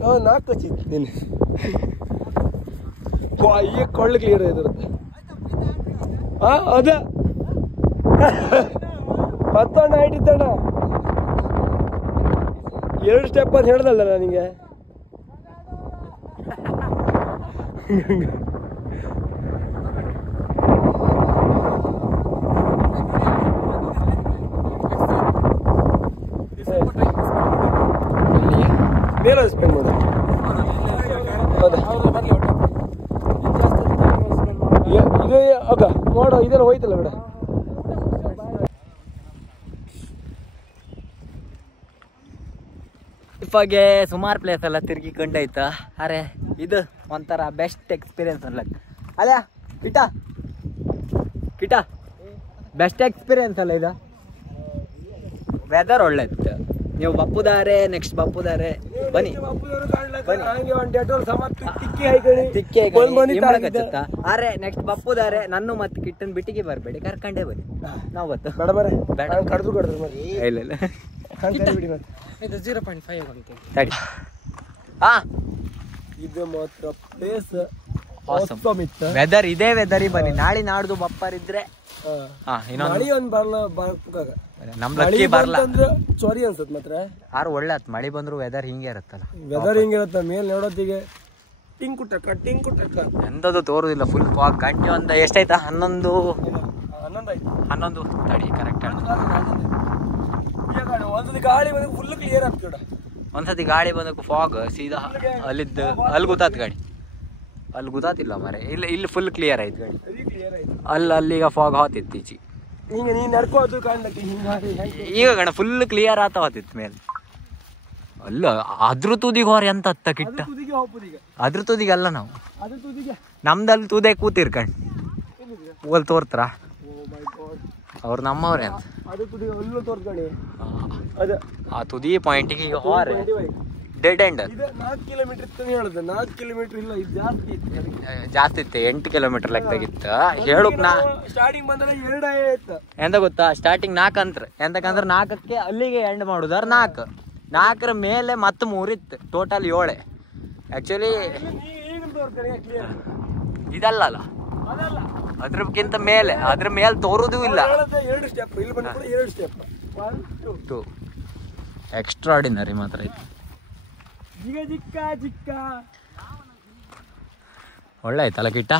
ನಾವು 4 ಕಚ್ಚಿತ್ತು ನೀನು. ಈಗ ಕೊಳ್ಳು ಕ್ಲಿಯರ್ ಇದಿರುತ್ತೆ. ಅದ ಮತ್ತಣ್ಣ ಇಟ್ಟಿದ್ದಣ್ಣ 2 ಸ್ಟೆಪ್ ಅಂತ ಹೇಳ್ದಲ್ಲ ನನಗೆ. ಬೇರೆ ಸ್ಪೆಂಡ್ ಮಾಡು. ಹೌದಾ ಇದು ಅಕ್ಕ ನೋಡು ಇದೆಲ್ಲ ಹೋಯ್ತಲ್ಲ ಬಿಡ. ಇಪ್ಪಾಗೆ ಸುಮಾರು ಪ್ಲೇಸ್ ಎಲ್ಲ ತಿರುಗಿ ಕಂಡಾಯ್ತಾ. ಅರೆ ಇದು ಒಂಥರ ಬೆಸ್ಟ್ ಎಕ್ಸ್ಪೀರಿಯನ್ಸ್ ಅನ್ಲಕ್ ಅಲ್ಲ ಕಿಟ ಬೆಸ್ಟ್ ಎಕ್ಸ್ಪೀರಿಯನ್ಸ್ ಅಲ್ಲ ಇದು. ವೆದರ್ ಒಳ್ಳೆತ್ತು. ನೀವು ಬಪ್ಪುದಾರೆ ನೆಕ್ಸ್ಟ್ ಬಪ್ಪುದಾರೆ ಬನ್ನಿ ಅರೆ ನೆಕ್ಸ್ಟ್ ಬಪ್ಪುದಾರೆ ನನ್ನ ಮತ್ತೆ ಕಿಟ್ಟನ್ ಬಿಟ್ಟಿಗೆ ಬರ್ಬೇಡಿ, ಕರ್ಕೊಂಡೇ ಬನ್ನಿ. ನಾವು ಬತ್ತು ಇಲ್ಲ ಇದು 0.5 ತಡಿ. ಹಾ ಇದು ಮಾತ್ರ ಪ್ಲೇಸ್ ವೆದರ್ ಇದೇ ವೆದರಿ ಬನ್ನಿ. ನಾಳೆ ನಾಡ್ದು ಬಪ್ಪರಿದ್ರೆ ಮಳಿ ಒಂದ್ ನಮ್ ಲಕ್ಕಿ ಬರ್ಲ ಸಾರಿ ಅನ್ಸತ್ ಮಾತ್ರ. ಆರು ಒಳ್ಳೆ ಆತ್ ಮಳಿ ಬಂದ್ರು ವೆದರ್ ಹಿಂಗೆ ಇರತ್ತಲ್ಲ. ವೆದರ್ ಹಿಂಗಿರತ್ತ ಮೇಲ್ ನೋಡೋದಿಗೆ ಟಿಂಕು ಟಕ್ಕ ಎಂದದು ತೋರುದಿಲ್ಲ. ಫುಲ್ ಫಾಗ್ ಗಂಟೆ ಒಂದ್ ಎಷ್ಟಾಯ್ತಾ 11 ತಡಿ ಕರೆಕ್ಟ್. ಒಂದ್ಸತಿ ಗಾಳಿ ಬಂದ್ರೆ ಫುಲ್ ಕ್ಲಿಯರ್ ಆಗ್ತದೆ. ಒಂದ್ಸತಿ ಗಾಳಿ ಬಂದಕ್ಕೆ ಫಾಗ್ ಸೀದಾ ಅಲ್ಲಿದ್ದು ಅಲ್ಲಿ ಗೊತ್ತಾತ್ ಗಾಡಿ. ಅಲ್ಲಿ ಗೊತ್ತಾತಿಲ್ಲ ಮಾರೆ. ಇಲ್ಲಿ ಫುಲ್ ಕ್ಲಿಯರ್ ಆಯ್ತು ಗಾಡಿ. ಅಲ್ಲಿಗ ಫಾಗ್ ಹೋತಿತ್ತು ಈಚಿ. ಹಿಂಗೆ ನೀನ್ ನಡ್ಕೋದು ಕಾಣ್ಲಕ್ಕೆ ಈಗ ಗಣ ಫುಲ್ ಕ್ಲಿಯರ್ ಆತ ಹೋತಿತ್ತು ಮೇಲೆ. ಅಲ್ಲ ಅದ್ರ ತುದಿಗೆ ಹೊರ ಎಂತ ಹತ್ತಕ್ಕಿಟ್ಟ ತುದಿಗೆ ಹೋಗ್ಬೋದು ಈಗ. ಅದ್ರ ತುದಿಗೆ ಅಲ್ಲ ನಾವು ಅದ್ರ ತುದಿಗೆ ನಮ್ದಲ್ಲಿ ತುದೆ ಕೂತಿರ್ಕಂಡ್ ಓಲ್ ತೋರ್ತಾರ ಅವ್ರು ನಮ್ಮವ್ರೆ ಅಂತ ಅದ್ರ ತುದಿಗೆ ಅಲ್ಲೂ ತೋರ್ಸ್ಕೊಳ್ಳಿ. ಅದ ಆ ತುದಿ ಪಾಯಿಂಟಿಗೆ ಈಗ ಹೊರ ಡೆಡ್ ಎಂಡ್ ಇದು 4 ಕಿಲೋಮೀಟರ್ ಇತ್ತು ಹೇಳುದು. 4 ಕಿಲೋಮೀಟರ್ ಇಲ್ಲ, ಇದು ಜಾಸ್ತಿ ಇತ್ತು. ಜಾಸ್ತಿ ಇತ್ತು, 8 ಕಿಲೋಮೀಟರ್ ಲೆಕ್ಕದಾಗಿತ್ತು. ಹೇಳುಕ್ ನಾ ಸ್ಟಾರ್ಟಿಂಗ್ ಬಂದ್ರೆ 2 ಇತ್ತು. ಎಂತ ಗೊತ್ತಾ, ಸ್ಟಾರ್ಟಿಂಗ್ 4 ಅಂತ್ರ ಎಂತಕಂದ್ರೆ 4ಕ್ಕೆ ಅಲ್ಲಿಗೆ ಎಂಡ್ ಮಾಡುದಾರ 4 ಮೇಲೆ ಮತ್ತೆ 3 ಇತ್ತು, ಟೋಟಲ್ 7. ಆಕ್ಚುಲಿ ಇದಲ್ಲ ಅದಲ್ಲ, ಅದ್ರಕ್ಕಿಂತ ಮೇಲೆ ಅದ್ರ ಮೇಲೆ ತೋರುದೂ ಇಲ್ಲ. 2 ಸ್ಟೆಪ್ ಇಲ್ಲಿ ಬಂದು 2 ಸ್ಟೆಪ್. 1 2 ಎಕ್ಸ್ಟ್ರಾರ್ಡಿನರಿ ಮಾತ್ರ ಇತ್ತು. ಜಿಕ್ಕ ಒಳ್ಳೆ ಆಯ್ತಲ್ಲ ಕಿಟ್ಟ.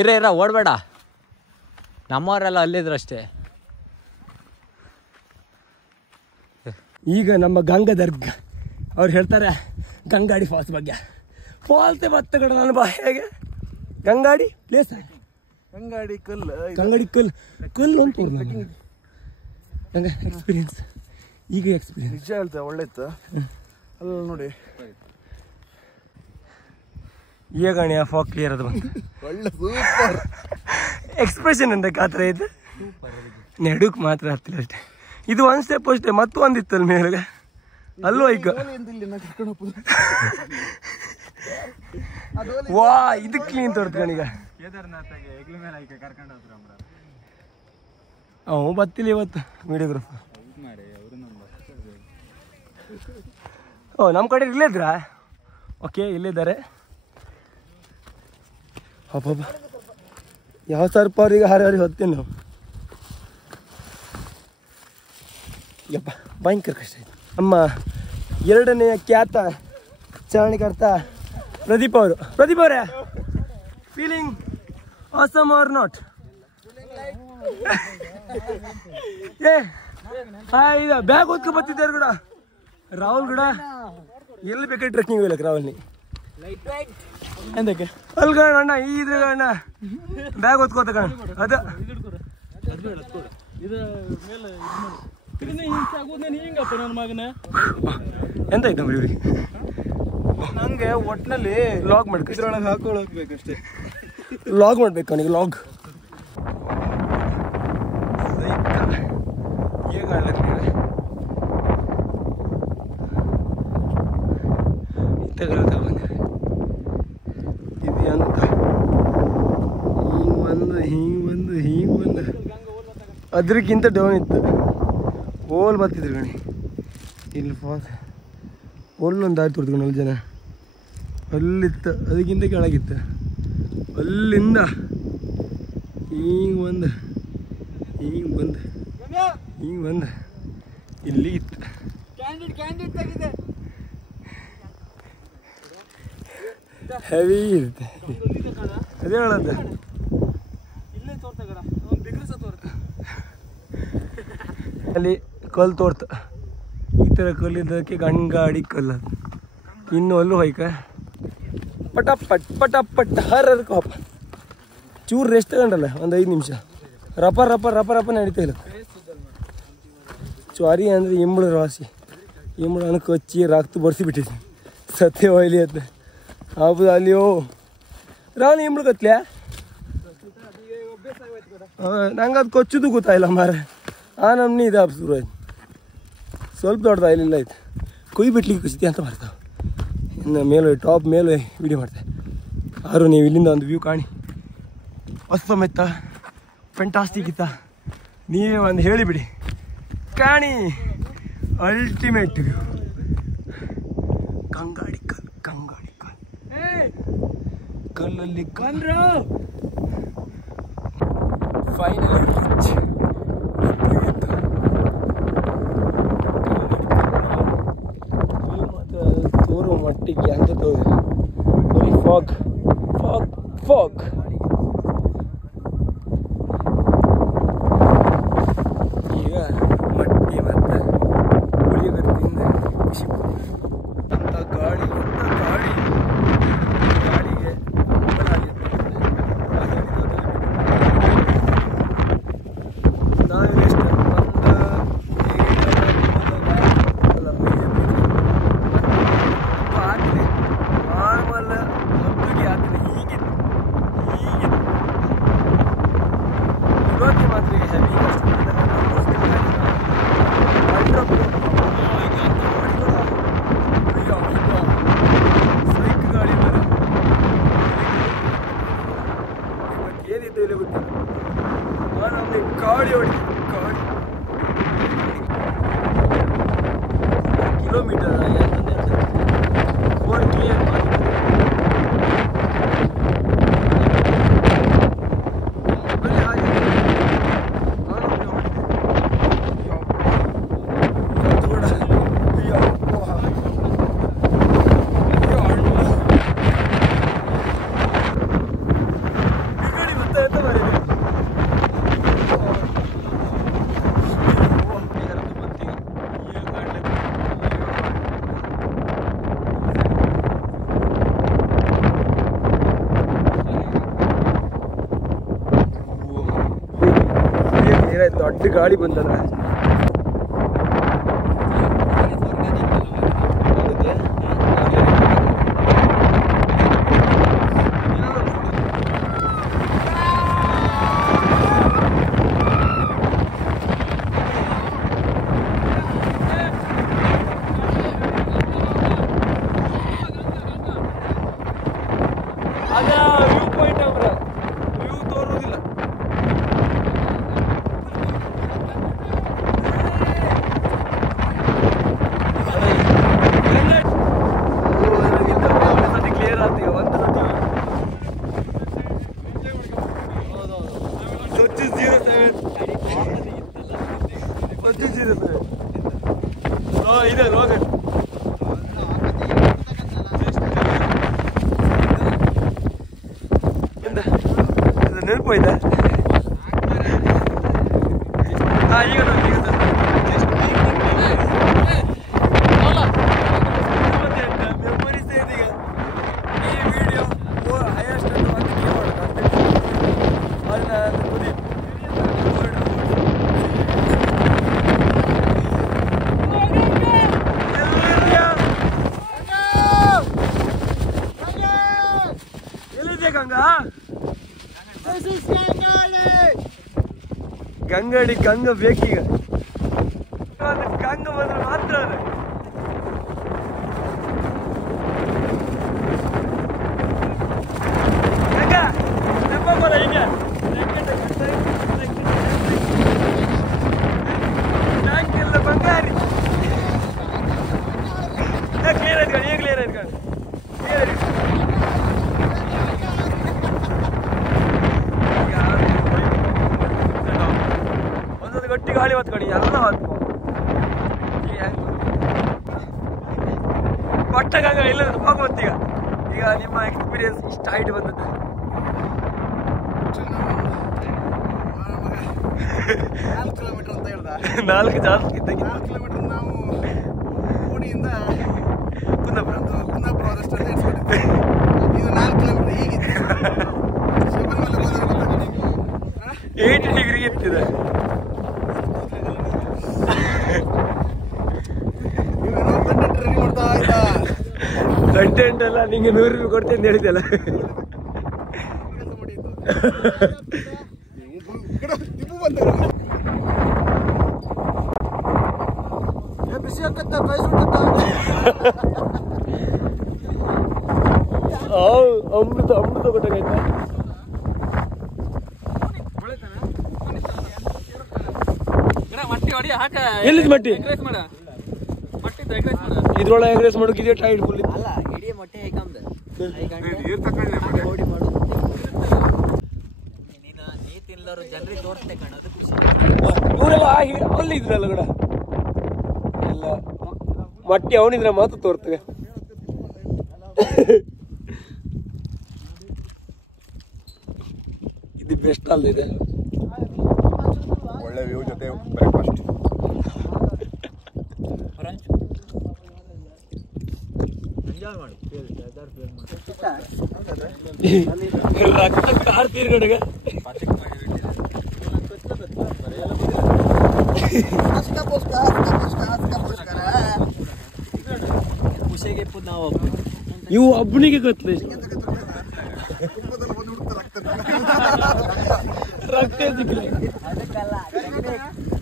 ಇರ ಓಡ್ಬೇಡ, ನಮ್ಮವರೆಲ್ಲ ಅಲ್ಲಿದ್ರಷ್ಟೇ. ಈಗ ನಮ್ಮ ಗಂಗಾಧರ್ಗ್ ಅವ್ರು ಹೇಳ್ತಾರೆ ಗಂಗಾಡಿ ಫಾಲ್ಸ್ ಬಗ್ಗೆ. ಫಾಲ್ಸೇ ಬತ್ತ ಕಡೆ ನನ್ನ ಬಾಯಿಗೆ. ಗಂಗಾಡಿ ಪ್ಲೇಸ್, ಗಂಗಾಡಿ ಕಲ್ಲು ಕಲ್ಲು ಅಂತ ನಂಗೆ ಎಕ್ಸ್ಪೀರಿಯನ್ಸ್. ಈಗ ಎಕ್ಸ್ಪೀರಿಯನ್ಸ್ ನಿಜ ಹೇಳ್ತಾ ಒಳ್ಳೆ ಇತ್ತು ಅಲ್ಲ ನೋಡಿ. ಈಗ ಫಾಗ್ ಕ್ಲಿಯರ್ ಅದು ಬಂತು. ಒಳ್ಳೆ ಸೂಪರ್ ಎಕ್ಸ್ಪ್ರೆಷನ್ ಅಂತ ಕಾತ್ರ ಇದು ನೆಡುಕ್ ಮಾತ್ರ ಹತ್ತಿಲ್ಲ ಅಷ್ಟೇ. ಇದು 1 ಸ್ಟೆಪ್ ಅಷ್ಟೇ, ಮತ್ತು ಒಂದಿತ್ತಲ್ಲ ಮೇಲೆ ಅಲ್ಲೋ ಈಗ. ವಾ ಇದು ಕ್ಲೀನ್ ತೋರ್ತ್ಕಣೀಗ. ಅವು ಬತ್ತಿಲ್ಲ ಇವತ್ತು ವಿಡಿಯೋಗ್ರಾಫರ್. ಓ ನಮ್ಮ ಕಡೆ ಇಲ್ಲೇ ಇದ್ರಾ? ಓಕೆ ಇಲ್ಲಿದ್ದಾರೆ. ಹಬ್ಬ ಯಾವ ಸರ್ಪ ಅವ್ರಿಗೆ ಹಾರಿ ಹೊತ್ತೇನೆ ನಾವು. ಯಪ್ಪ ಭಯಂಕರ ಕಷ್ಟ ಆಯ್ತು. ನಮ್ಮ 2ನೇ ಖ್ಯಾತ ಚಾರಣಿಕರ್ತ ಪ್ರದೀಪ್ ಅವರೇ, ಫೀಲಿಂಗ್ ಆಸಮ್ ಆರ್ ನಾಟ್? ಇದು ಬ್ಯಾಗ್ ಓದ್ಕೊ ಬರ್ತಿದ್ದಾರೆ ಕೂಡ ರಾಹುಲ್ ಕೂಡ. ಎಲ್ಲಿ ಬೇಕಾದ್ರೆ ಟ್ರೆಕ್ಕಿಂಗ್ ಹೋಗ್ಲಕ್ಕೆ ರಾಹುಲ್ನಿ ಎಂದಕ್ಕೆ ಅಲ್ಗ ಅಣ್ಣ ಈ ಇದ್ರ ಅಣ್ಣ ಬ್ಯಾಗ್ ಓದ್ಕೋತ ಕಣ ಅದ ಎಂತ ಆಯ್ತು ಇವ್ರಿಗೆ. ನಂಗೆ ಒಟ್ಟಿನಲ್ಲಿ ಲಾಗ್ ಮಾಡ್ಕೊ, ಇದ್ರೊಳಗೆ ಹಾಕೊಳಕ್ಬೇಕಷ್ಟೇ. ಲಾಗ್ ಮಾಡ್ಬೇಕು ಅವನಿಗೆ ಲಾಗ್. ಇದು ಅಂತ ಹಿಂಗೆ ಬಂದು ಅದ್ರಕ್ಕಿಂತ ಡೌನ್ ಇತ್ತು. ಓಲ್ ಬರ್ತಿದ್ರು ಗಣಿ ಇಲ್ಲಿ ಫಾಲ್ಸ್. ಒಲ್ಲೊಂದು ದಾರಿ ತೋರ್ತ್ಕೊಂಡು ಅಲ್ಲಿ ಜನ ಅಲ್ಲಿತ್ತು, ಅದಕ್ಕಿಂತ ಕೆಳಗಿತ್ತು. ಅಲ್ಲಿಂದ ಹಿಂಗೆ ಬಂದು ಇಲ್ಲಿಗಿತ್ತು. ಹೆವಿ ಇರುತ್ತೆ ಅದೇ ಹೇಳೋದು. ಅಲ್ಲಿ ಕಲ್ಲು ತೋರ್ತು, ಈ ಥರ ಕಲ್ಲಿದ್ದಕ್ಕೆ ಗಂಗಾಡಿ ಕಲ್ಲು. ಇನ್ನು ಅಲ್ಲೂ ಹೋಯ್ಕ ಪಟ ಹರದಕ್ಕೆ ಹೋಪ ಚೂರು ರೆಸ್ಟ್ ತಗೊಂಡಲ್ಲ ಒಂದು 5 ನಿಮಿಷ. ರಪ ನಡೀತಾ ಇಲ್ಲ. ಚ್ವಾರಿ ಅಂದರೆ ಇಂಬಳು ರಾಸಿ, ಇಂಬಳು ಅನ್ಕ ಹಚ್ಚಿ ರಾಕ್ತು ಬರ್ಸಿಬಿಟ್ಟಿದ್ದೆ ಸತ್ಯ ಹೊಯ್ಲಿ ಅಂತ. ಹೌದು ಅಲ್ಲಿಯೋ ರಾವಣ ಇಂಬಳು ಕತ್ಲ್ಯಾ ನಂಗೆ ಅದು ಕೊಚ್ಚುದು ಗೊತ್ತಾಯಿಲ್ಲ ಮಾರ. ಆ ನಮ್ನಿ ಇದು ಶುರು ಆಯ್ತು. ಸ್ವಲ್ಪ ದೊಡ್ಡದ ಇಲ್ಲಿಲ್ಲ ಆಯ್ತು. ಕೊಯ್ ಬಿಟ್ಲಿಕ್ಕೆ ಕುಸಿತಿ ಅಂತ ಬರ್ತಾವೆ. ಇನ್ನು ಮೇಲೆ ಟಾಪ್ ಮೇಲೆ ವಿಡಿಯೋ ಮಾಡ್ತೆ. ಆದರೂ ನೀವು ಇಲ್ಲಿಂದ ಒಂದು ವ್ಯೂ ಕಾಣಿ. ಅಸ್ತಮಿತ್ತ ಫೆಂಟಾಸ್ಟಿಕ್ ಇತ್ತ. ನೀವೇ ಒಂದು ಹೇಳಿಬಿಡಿ ಕಾಣಿ. Ultimate view. ಗಂಗಾಡಿ ಕಲ್ಲಲ್ಲಿ ಕಂದ್ರು ಫೈನಲ್ ತೋರೋ ಮಟ್ಟಿಗೆ ಅಂತ ಬರೀ ಫಾಗ್. ಈಗ ಮಟ್ಟಿ ಮತ್ತು ಪುಳಿಯೋಗರೆದಿಂದ ಬಿಸಿ ಅಂತ ಗಾಳಿಗೆ ನಾವಿಷ್ಟು ಮಾತ್ರ ಈಗ ಹೆವಿ ಗಾಡಿ ಏನಿದ್ದು ಇಲ್ಲಿ ಗೊತ್ತಿಲ್ಲ. ನಾನು ಗಾಡಿ ಹೊಡಿ ಗಾಡಿ ಕಿಲೋಮೀಟರ್ 4 km ದೊಡ್ಡ ಗಾಳಿ ಬಂದದ. ಅದ ವ್ಯೂ ಪಾಯಿಂಟ್ ಅವ್ರ ವ್ಯೂ ತೋರುವುದಿಲ್ಲ. ಕ್ಲಿಯರ್ ಆಗ್ತೀವಿ ಒಂದು ಸತಿ 07 ಇದೆ ರೋಗ ನೆನಪೋಯ್ತಾ? ಈಗ ಮೆಮೊರೀಸ್ ಇದೆ. ಈಗ ಈ ವಿಡಿಯೋ ಹೈಯೆಸ್ಟ್ ಅಂತ ಒಂದು ಕೀಬೋರ್ಡ್ ಅದನ್ನ ಕುದಿ ಎಲ್ಲಿದೆ ಗಂಗಾ? ಗಂಗಡಿ ಗಂಗ ಬೇಕೀಗ. ಗಂಗ ಬಂದ್ರೆ ಮಾತ್ರ ಅದು. ಗಂಗ ನೆನಪಾಗೋಲ್ಲ ಈಗ ಟ್ಯಾಂಕ್ ಎಲ್ಲ ಬಂಗಾರಿ. ಕ್ಲಿಯರ್ ಆಯ್ತು ಈಗ ಕ್ಲಿಯರ್ ಆಯ್ತು ಕ್ಲಿಯರ್ ಆಯ್ತು. ಒಂದೊಂದು ಗಟ್ಟಿ ಗಾಳಿ ಹೊತ್ಕೊಂಡು ಎಲ್ಲ ಹೊತ್ತು ಕೊಟ್ಟಾಗ ಇಲ್ಲ ಹೋಗುವಂತೀಗ. ಈಗ ನಿಮ್ಮ ಎಕ್ಸ್ಪೀರಿಯನ್ಸ್ ಇಷ್ಟ ಹೈಟ್ ಬಂದದ್ದು. 4 ಕಿಲೋಮೀಟರ್ ಅಂತ ಹೇಳ್ದ. 4 ಜಾಸ್ತಿ ಇದ್ದಂಗೆ. 4 ಕಿಲೋಮೀಟರ್ ನಾವು ಊಡಿಯಿಂದ ಕುಂದಾಪುರ ಹೋದಷ್ಟು ಅಂತ ಎಣಿಸ್ಕೊಂಡಿದ್ದೆ. ಇದು 4 ಕಿಲೋಮೀಟರ್ ಹೀಗಿದೆ. ಶಬರಿಮಲೆ ಹೋದ್ರೆ ಗೊತ್ತಾಗುತ್ತೆ. 80 ಡಿಗ್ರಿ ಇರ್ತಿದೆ. ರೆಡಿ ಮಾಡ್ತಾ ಇದ್ದ ಕಂಟೆಂಟ್ ಎಲ್ಲ ನಿಂಗೆ 100 ರೂಪಾಯಿ ಕೊಡ್ತೇನೆ ಅಂತ ಹೇಳಿದ್ದಲ್ಲ. ಬಿಸಿ ಹಾಕತ್ತ ಕೈ ಸುಟ್ಟತ್ತ. ಅಮೃತ ಅಮೃತ ಕೊಟ್ಟಾಗಾಯ್ತಾ? ಎಲ್ಲಿದ್ ಮಟ್ಟಿ? ಇದ್ರೊಳಗೆ ಎಗ್ರೆಸ್ ಮಾಡೋಕೆ ಇದೇ ಟೈಟ್ ಫುಲ್ ಇತ್ತು. ಅಲ್ಲ ಇಡೀ ಮೊಟ್ಟೆ ಹೇಗಂದ ಓಡಿ ಮಾಡು. ನೀ ತಿನ್ಲರು ಜನರಿಗೆ ತೋರಿಸ್ತೆ ಕಾಣೋದು ಖುಷಿ. ಇವರೆಲ್ಲ ಅಲ್ಲಿ ಇದ್ರಲ್ಲ ಕೂಡ ಎಲ್ಲ ಮಟ್ಟಿ ಅವನಿದ್ರೆ ಮಾತು ತೋರ್ತವೆ. ಇದು ಬೆಸ್ಟ್ ಅಲ್ಲಿದೆ. ಒಳ್ಳೆ ವ್ಯೂ ಜೊತೆ ಬ್ರೇಕ್ಫಾಸ್ಟ್. ರಕ್ತ ಕಾರ್ ತೀರ್ಗಡೆಗೆ ಖುಷಿಗೆ ನಾವು ಇವು ಒಬ್ಬನಿಗೆ ಗೊತ್ತಿಲ್ಲ.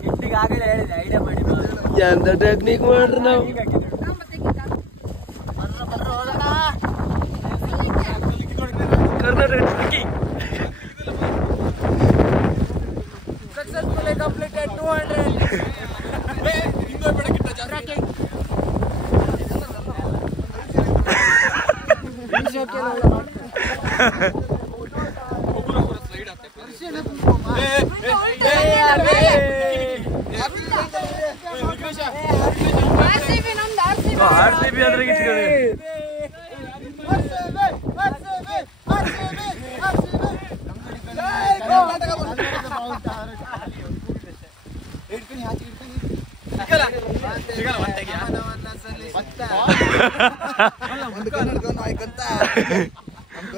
ಇಟ್ಟಿಗೆ ಆಗಲೇ ಹೇಳಿದೆ ಐಡಿಯಾ ಮಾಡಿ ಎಂತ ಟೆಕ್ನಿಕ್ ಮಾಡ್ರಿ ನಾವು. Karnataka successfully completed 200. RCB ಅದ್ರಾಗ ಇಟ್ಕೊಳ್ಳಿ.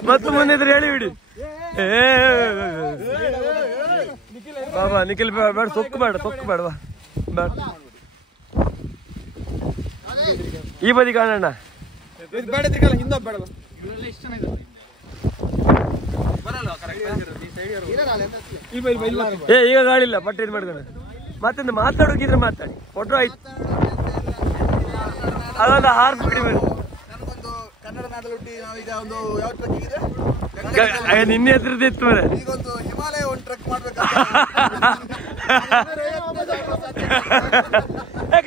ಮತ್ತು ಮುಂದೆ ಇದ್ರೆ ಹೇಳಿ ಬಿಡಿ. ಬಾಬಾ ನಿಖಿಲ್ ಬೇಡ, ತೊಕ್ಕು ಬೇಡ, ತೊಕ್ಕು ಬೇಡವಾ ಬೇಡ. ಈ ಬದಿ ಕಾಣಣ್ಣ. ಏ ಈಗ ಗಾಳಿ ಇಲ್ಲ, ಪಟ್ಟ ಇದು ಮಾಡ್ಕೊಂಡು ಮತ್ತೊಂದು ಮಾತಾಡೋಕಿದ್ರೆ ಮಾತಾಡಿ. ಫೋಟೋ ಆಯ್ತು, ಅದೊಂದು ಹಾರ್ಸ್ ಬಿಡಿ ಮೇಲೆ. ನನಗೊಂದು ಕನ್ನಡ ನಾಡಲ್ಲಿ ಹುಟ್ಟಿ ನಾವೀಗ ಒಂದು ಯಾವ ಟ್ರಕ್ಕಿಂಗ್ ಇದೆ ನಿನ್ನೆ ಹತ್ರದ ಇತ್ತು ಮರೆ. ಈಗ ಒಂದು ಹಿಮಾಲಯ ಒಂದು ಟ್ರಕ್ ಮಾಡ್ಬೇಕು.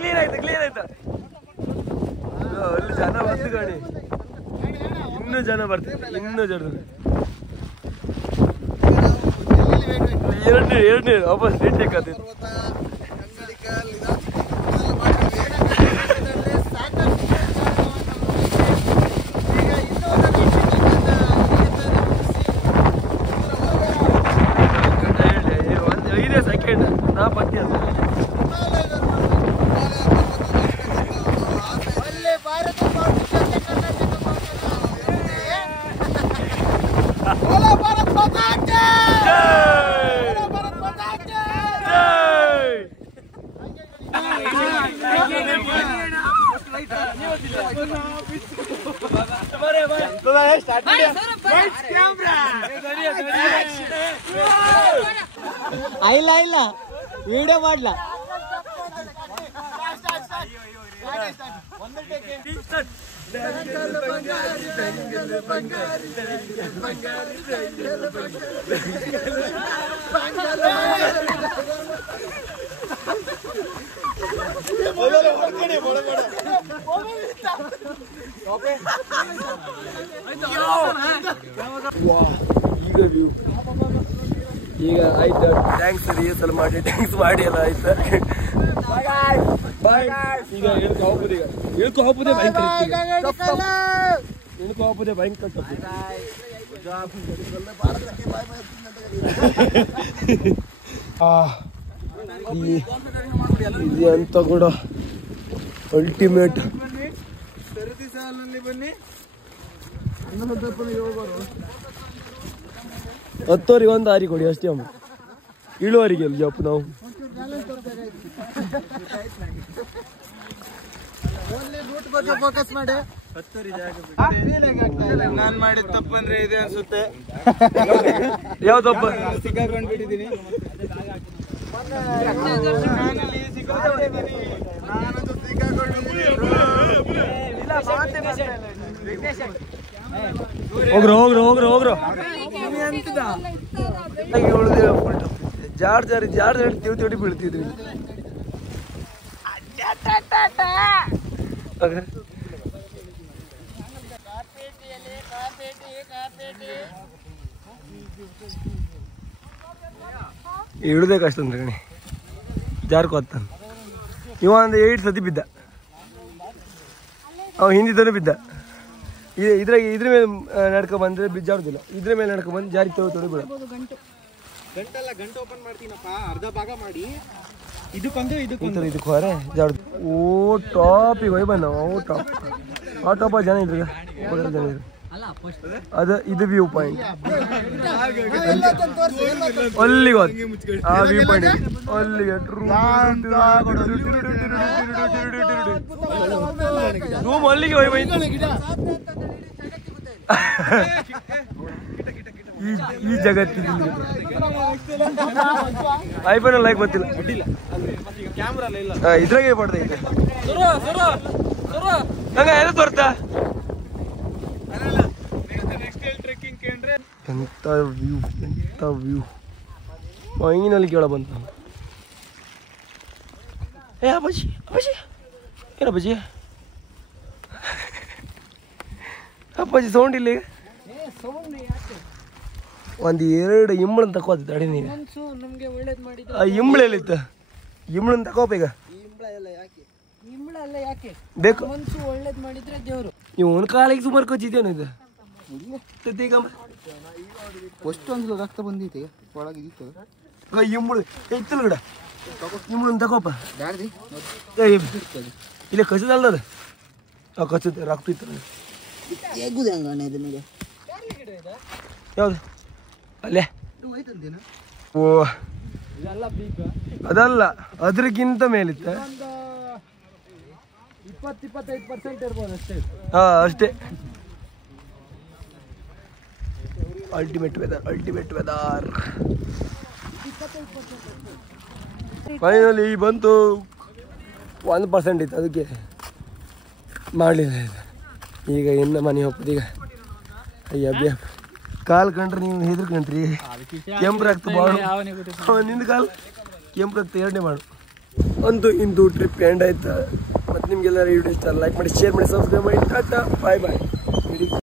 ಕ್ಲೀನ್ ಆಯ್ತು, ಕ್ಲೀನ್ ಆಯ್ತು. ಅಲ್ಲಿ ಜನ ಬಂದು ಗಾಡಿ, ಇನ್ನೂ ಜನ ಬರ್ತಾರೆ, ಇನ್ನೂ ಜನ. ಎರಡನೇ ವಾಪಸ್ ರೀಟೇಕ್ ಆದಿತ್ತು. ಒಂದು 5 ಸೆಕೆಂಡ್ ನಾ ಪಟ್ಟಿ ಅಂತ. ಇಲ್ಲ ಇಲ್ಲ ವಿಡಿಯೋ ಮಾಡ್ಲಾ. ಈಗ ವ್ಯೂ ಈಗ ಆಯ್ತು. ಟ್ಯಾಂಕ್ಸ್ ರಿಹರ್ಸಲ್ ಮಾಡಿ ಟ್ಯಾಂಕ್ಸ್ ಮಾಡಿ ಎಲ್ಲ ಆಯ್ತು. ಬಾಯ್. ಈಗ ಹೇಳ್ಕೊ ಹೋಗ್ಬೋದು, ಈಗ ಹೇಳ್ಕೊ ಹೋಗ್ಬೋದೇ ಭಯಂಕರ, ಹೇಳ್ಕೊ ಹೋಗ್ಬೋದೇ ಭಯಂಕರ ತಪ್ಪು. ಇದು ಅಂತ ಕೂಡ ಅಲ್ಟಿಮೇಟ್. ಹತ್ತೋರಿಗೆ ಒಂದು ಹಾರಿ ಕೊಡಿ ಅಷ್ಟೇ ಅಮ್ಮ. ಇಳುವರಿಗೆ ಅಲ್ಲಿ ಜಪ್ಪು ನಾವು ಫೋಕಸ್ ಮಾಡಿ. ನಾನ್ ಮಾಡಿದ ತಪ್ಪಂದ್ರೆ ಇದೆ ಅನ್ಸುತ್ತೆ. ಯಾವ ತಪ್ಪ? ಸಿಕ್ಕಾಕೊಂಡ್ಬಿಟ್ಟಿದ್ದೀನಿ. ಹೋಗ್ರು ಹೋಗ್ರು ಹೋಗ್ರು ಹೋಗ್ರು. ಜಾರ್ ಜಾರಿ ಜಾರ್ ಜಾರಿ ತಿಳಿ ಬೀಳ್ತಿದ್ವಿ. ಹಿಡ್ದೆ ಕಷ್ಟ ಅಂದ್ರೆ ಗಣಿ ಜಾರ್ಕೋತಾನ. ಇವ ಒಂದು 8 ಸತಿ ಬಿದ್ದ, ಅವ ಹಿಂದಿದ್ದನು ಬಿದ್ದ. ಇದ್ರ ಮೇಲೆ ನಡ್ಕೊ ಬಂದ್ರೆ ಜಾರುದಿಲ್ಲ, ಇದ್ರ ಮೇಲೆ ನಡ್ಕೊ ಬಂದು ಜಾರಿ ತೊಡಿ ಬಿಡ. ಗಂಟೆ ಓಪನ್ ಮಾಡ್ತೀನಪ್ಪ, ಅರ್ಧ ಭಾಗ ಮಾಡಿ ಇದಕ್ಕೊಂದು ಇದಕ್ಕೆ ಹೊರೆ ಜಾರು. ಓ ಟಾಪ್ ಈಗ ಬಂದ, ಓ ಟಾಪ್. ಆ ಟಾಪ್ ಜನ ಇದ್ರು, ಜನ ಇದ್ರು. ಅದು ಇದು ವ್ಯೂ ಪಾಯಿಂಟ್. ಅಲ್ಲಿಗೆ ಹೋದ್ ಆ ವ್ಯೂ ಪಾಯಿಂಟ್ ಅಲ್ಲಿಗೆ ರೂಮ್ ಅಲ್ಲಿಗೆ ಹೋಗಿ ಈ ಜಗತ್ತಿನ ಐಫೋನ್ ಲೈಕ್ ಗೊತ್ತಿಲ್ಲ ಇದ್ರಾಗೆ ಪಡ್ದೈತೆ ಹಂಗ ಎಲ್ಲ ಬರ್ತಾ ಎಂತ ವ್ಯೂ ಮೈನಲ್ಲಿ ಕೇಳ ಬಂತ ಏ ಅಪ್ಪಾಜಿ ಏನಪ್ಪಾಜಿ ಅಪ್ಪಾಜಿ ಸೌಂಡ್ ಇಲ್ಲ ಈಗ ಒಂದು 2 ಇಂಬಳನ್ ತಕೋತ ತಡಿ ನೀವು ನಮ್ಗೆ ಒಳ್ಳೇದ್ ಮಾಡಿದ್ರೆ ಇಂಬಳ ಎಲ್ಲಿತ್ತ ಇಂಬಳನ್ ತಕೋಪ ಈಗ ಇಂಬಳ ಅಲ್ಲ ಯಾಕೆ ಬೇಕು ಮನ್ಸು ಒಳ್ಳೇದ್ ಮಾಡಿದ್ರೆ ದೇವ್ರು ಇವನ್ ಕಾಲಿಗೆ ಸುಮಾರು ಕೊಚ್ಚಿದ್ದೇನು ಇದು ಈಗ ಅಷ್ಟೊಂದು ರಕ್ತ ಬಂದೈತೆ ಒಳಗಿತ್ತು ಇಂಬಳು ಇತ್ತಲ್ಲ ಗಿಡ ಇಂಬಳನ್ ತಕೋಪ ಬ್ಯಾಡ್ದಿ ಇಲ್ಲ ಕಸದಲ್ದ ಕಚ್ಚುತ್ತೆ ರಕ್ತ ಇತ್ತು ಹೇಗುದೆ ಹಂಗಣ್ಣ ಇದನ್ನಿಗೆ ಯಾವ್ದು ಅಲ್ಲೇ ಓ ಅದಲ್ಲ ಅದ್ರಕ್ಕಿಂತ ಮೇಲಿತ್ತ 20-25% ಇರ್ಬೋದು ಅಷ್ಟೇ ಹಾ ಅಷ್ಟೇ ಅಲ್ಟಿಮೇಟ್ ವೆದರ್ ಫೈನಲಿ ಬಂತು 1% ಇತ್ತು ಅದಕ್ಕೆ ಮಾಡಲಿಲ್ಲ ಈಗ ಇನ್ನು ಮನೆ ಹೋಗ್ತದೀಗ ಅಯ್ಯ ಕಾಲು ಕಂಡ್ರೆ ನೀವು ಹೆದರ್ಕೊಂಡ್ರಿ ಕೆಂಪು ರಕ್ತ ಮಾಡು ನಿಂದು ಕಾಲು ಕೆಂಪು ರಕ್ತ 2ನೇ ಮಾಡು ಅಂತೂ ಇಂದು ಟ್ರಿಪ್ ಎಂಡ್ ಆಯ್ತಾ ಮತ್ತು ನಿಮಗೆಲ್ಲರೂ ವಿಡಿಯೋ ಇಷ್ಟ ಲೈಕ್ ಮಾಡಿ ಶೇರ್ ಮಾಡಿ ಸಬ್ಸ್ಕ್ರೈಬ್ ಮಾಡಿ ಟಾಟಾ ಬಾಯ್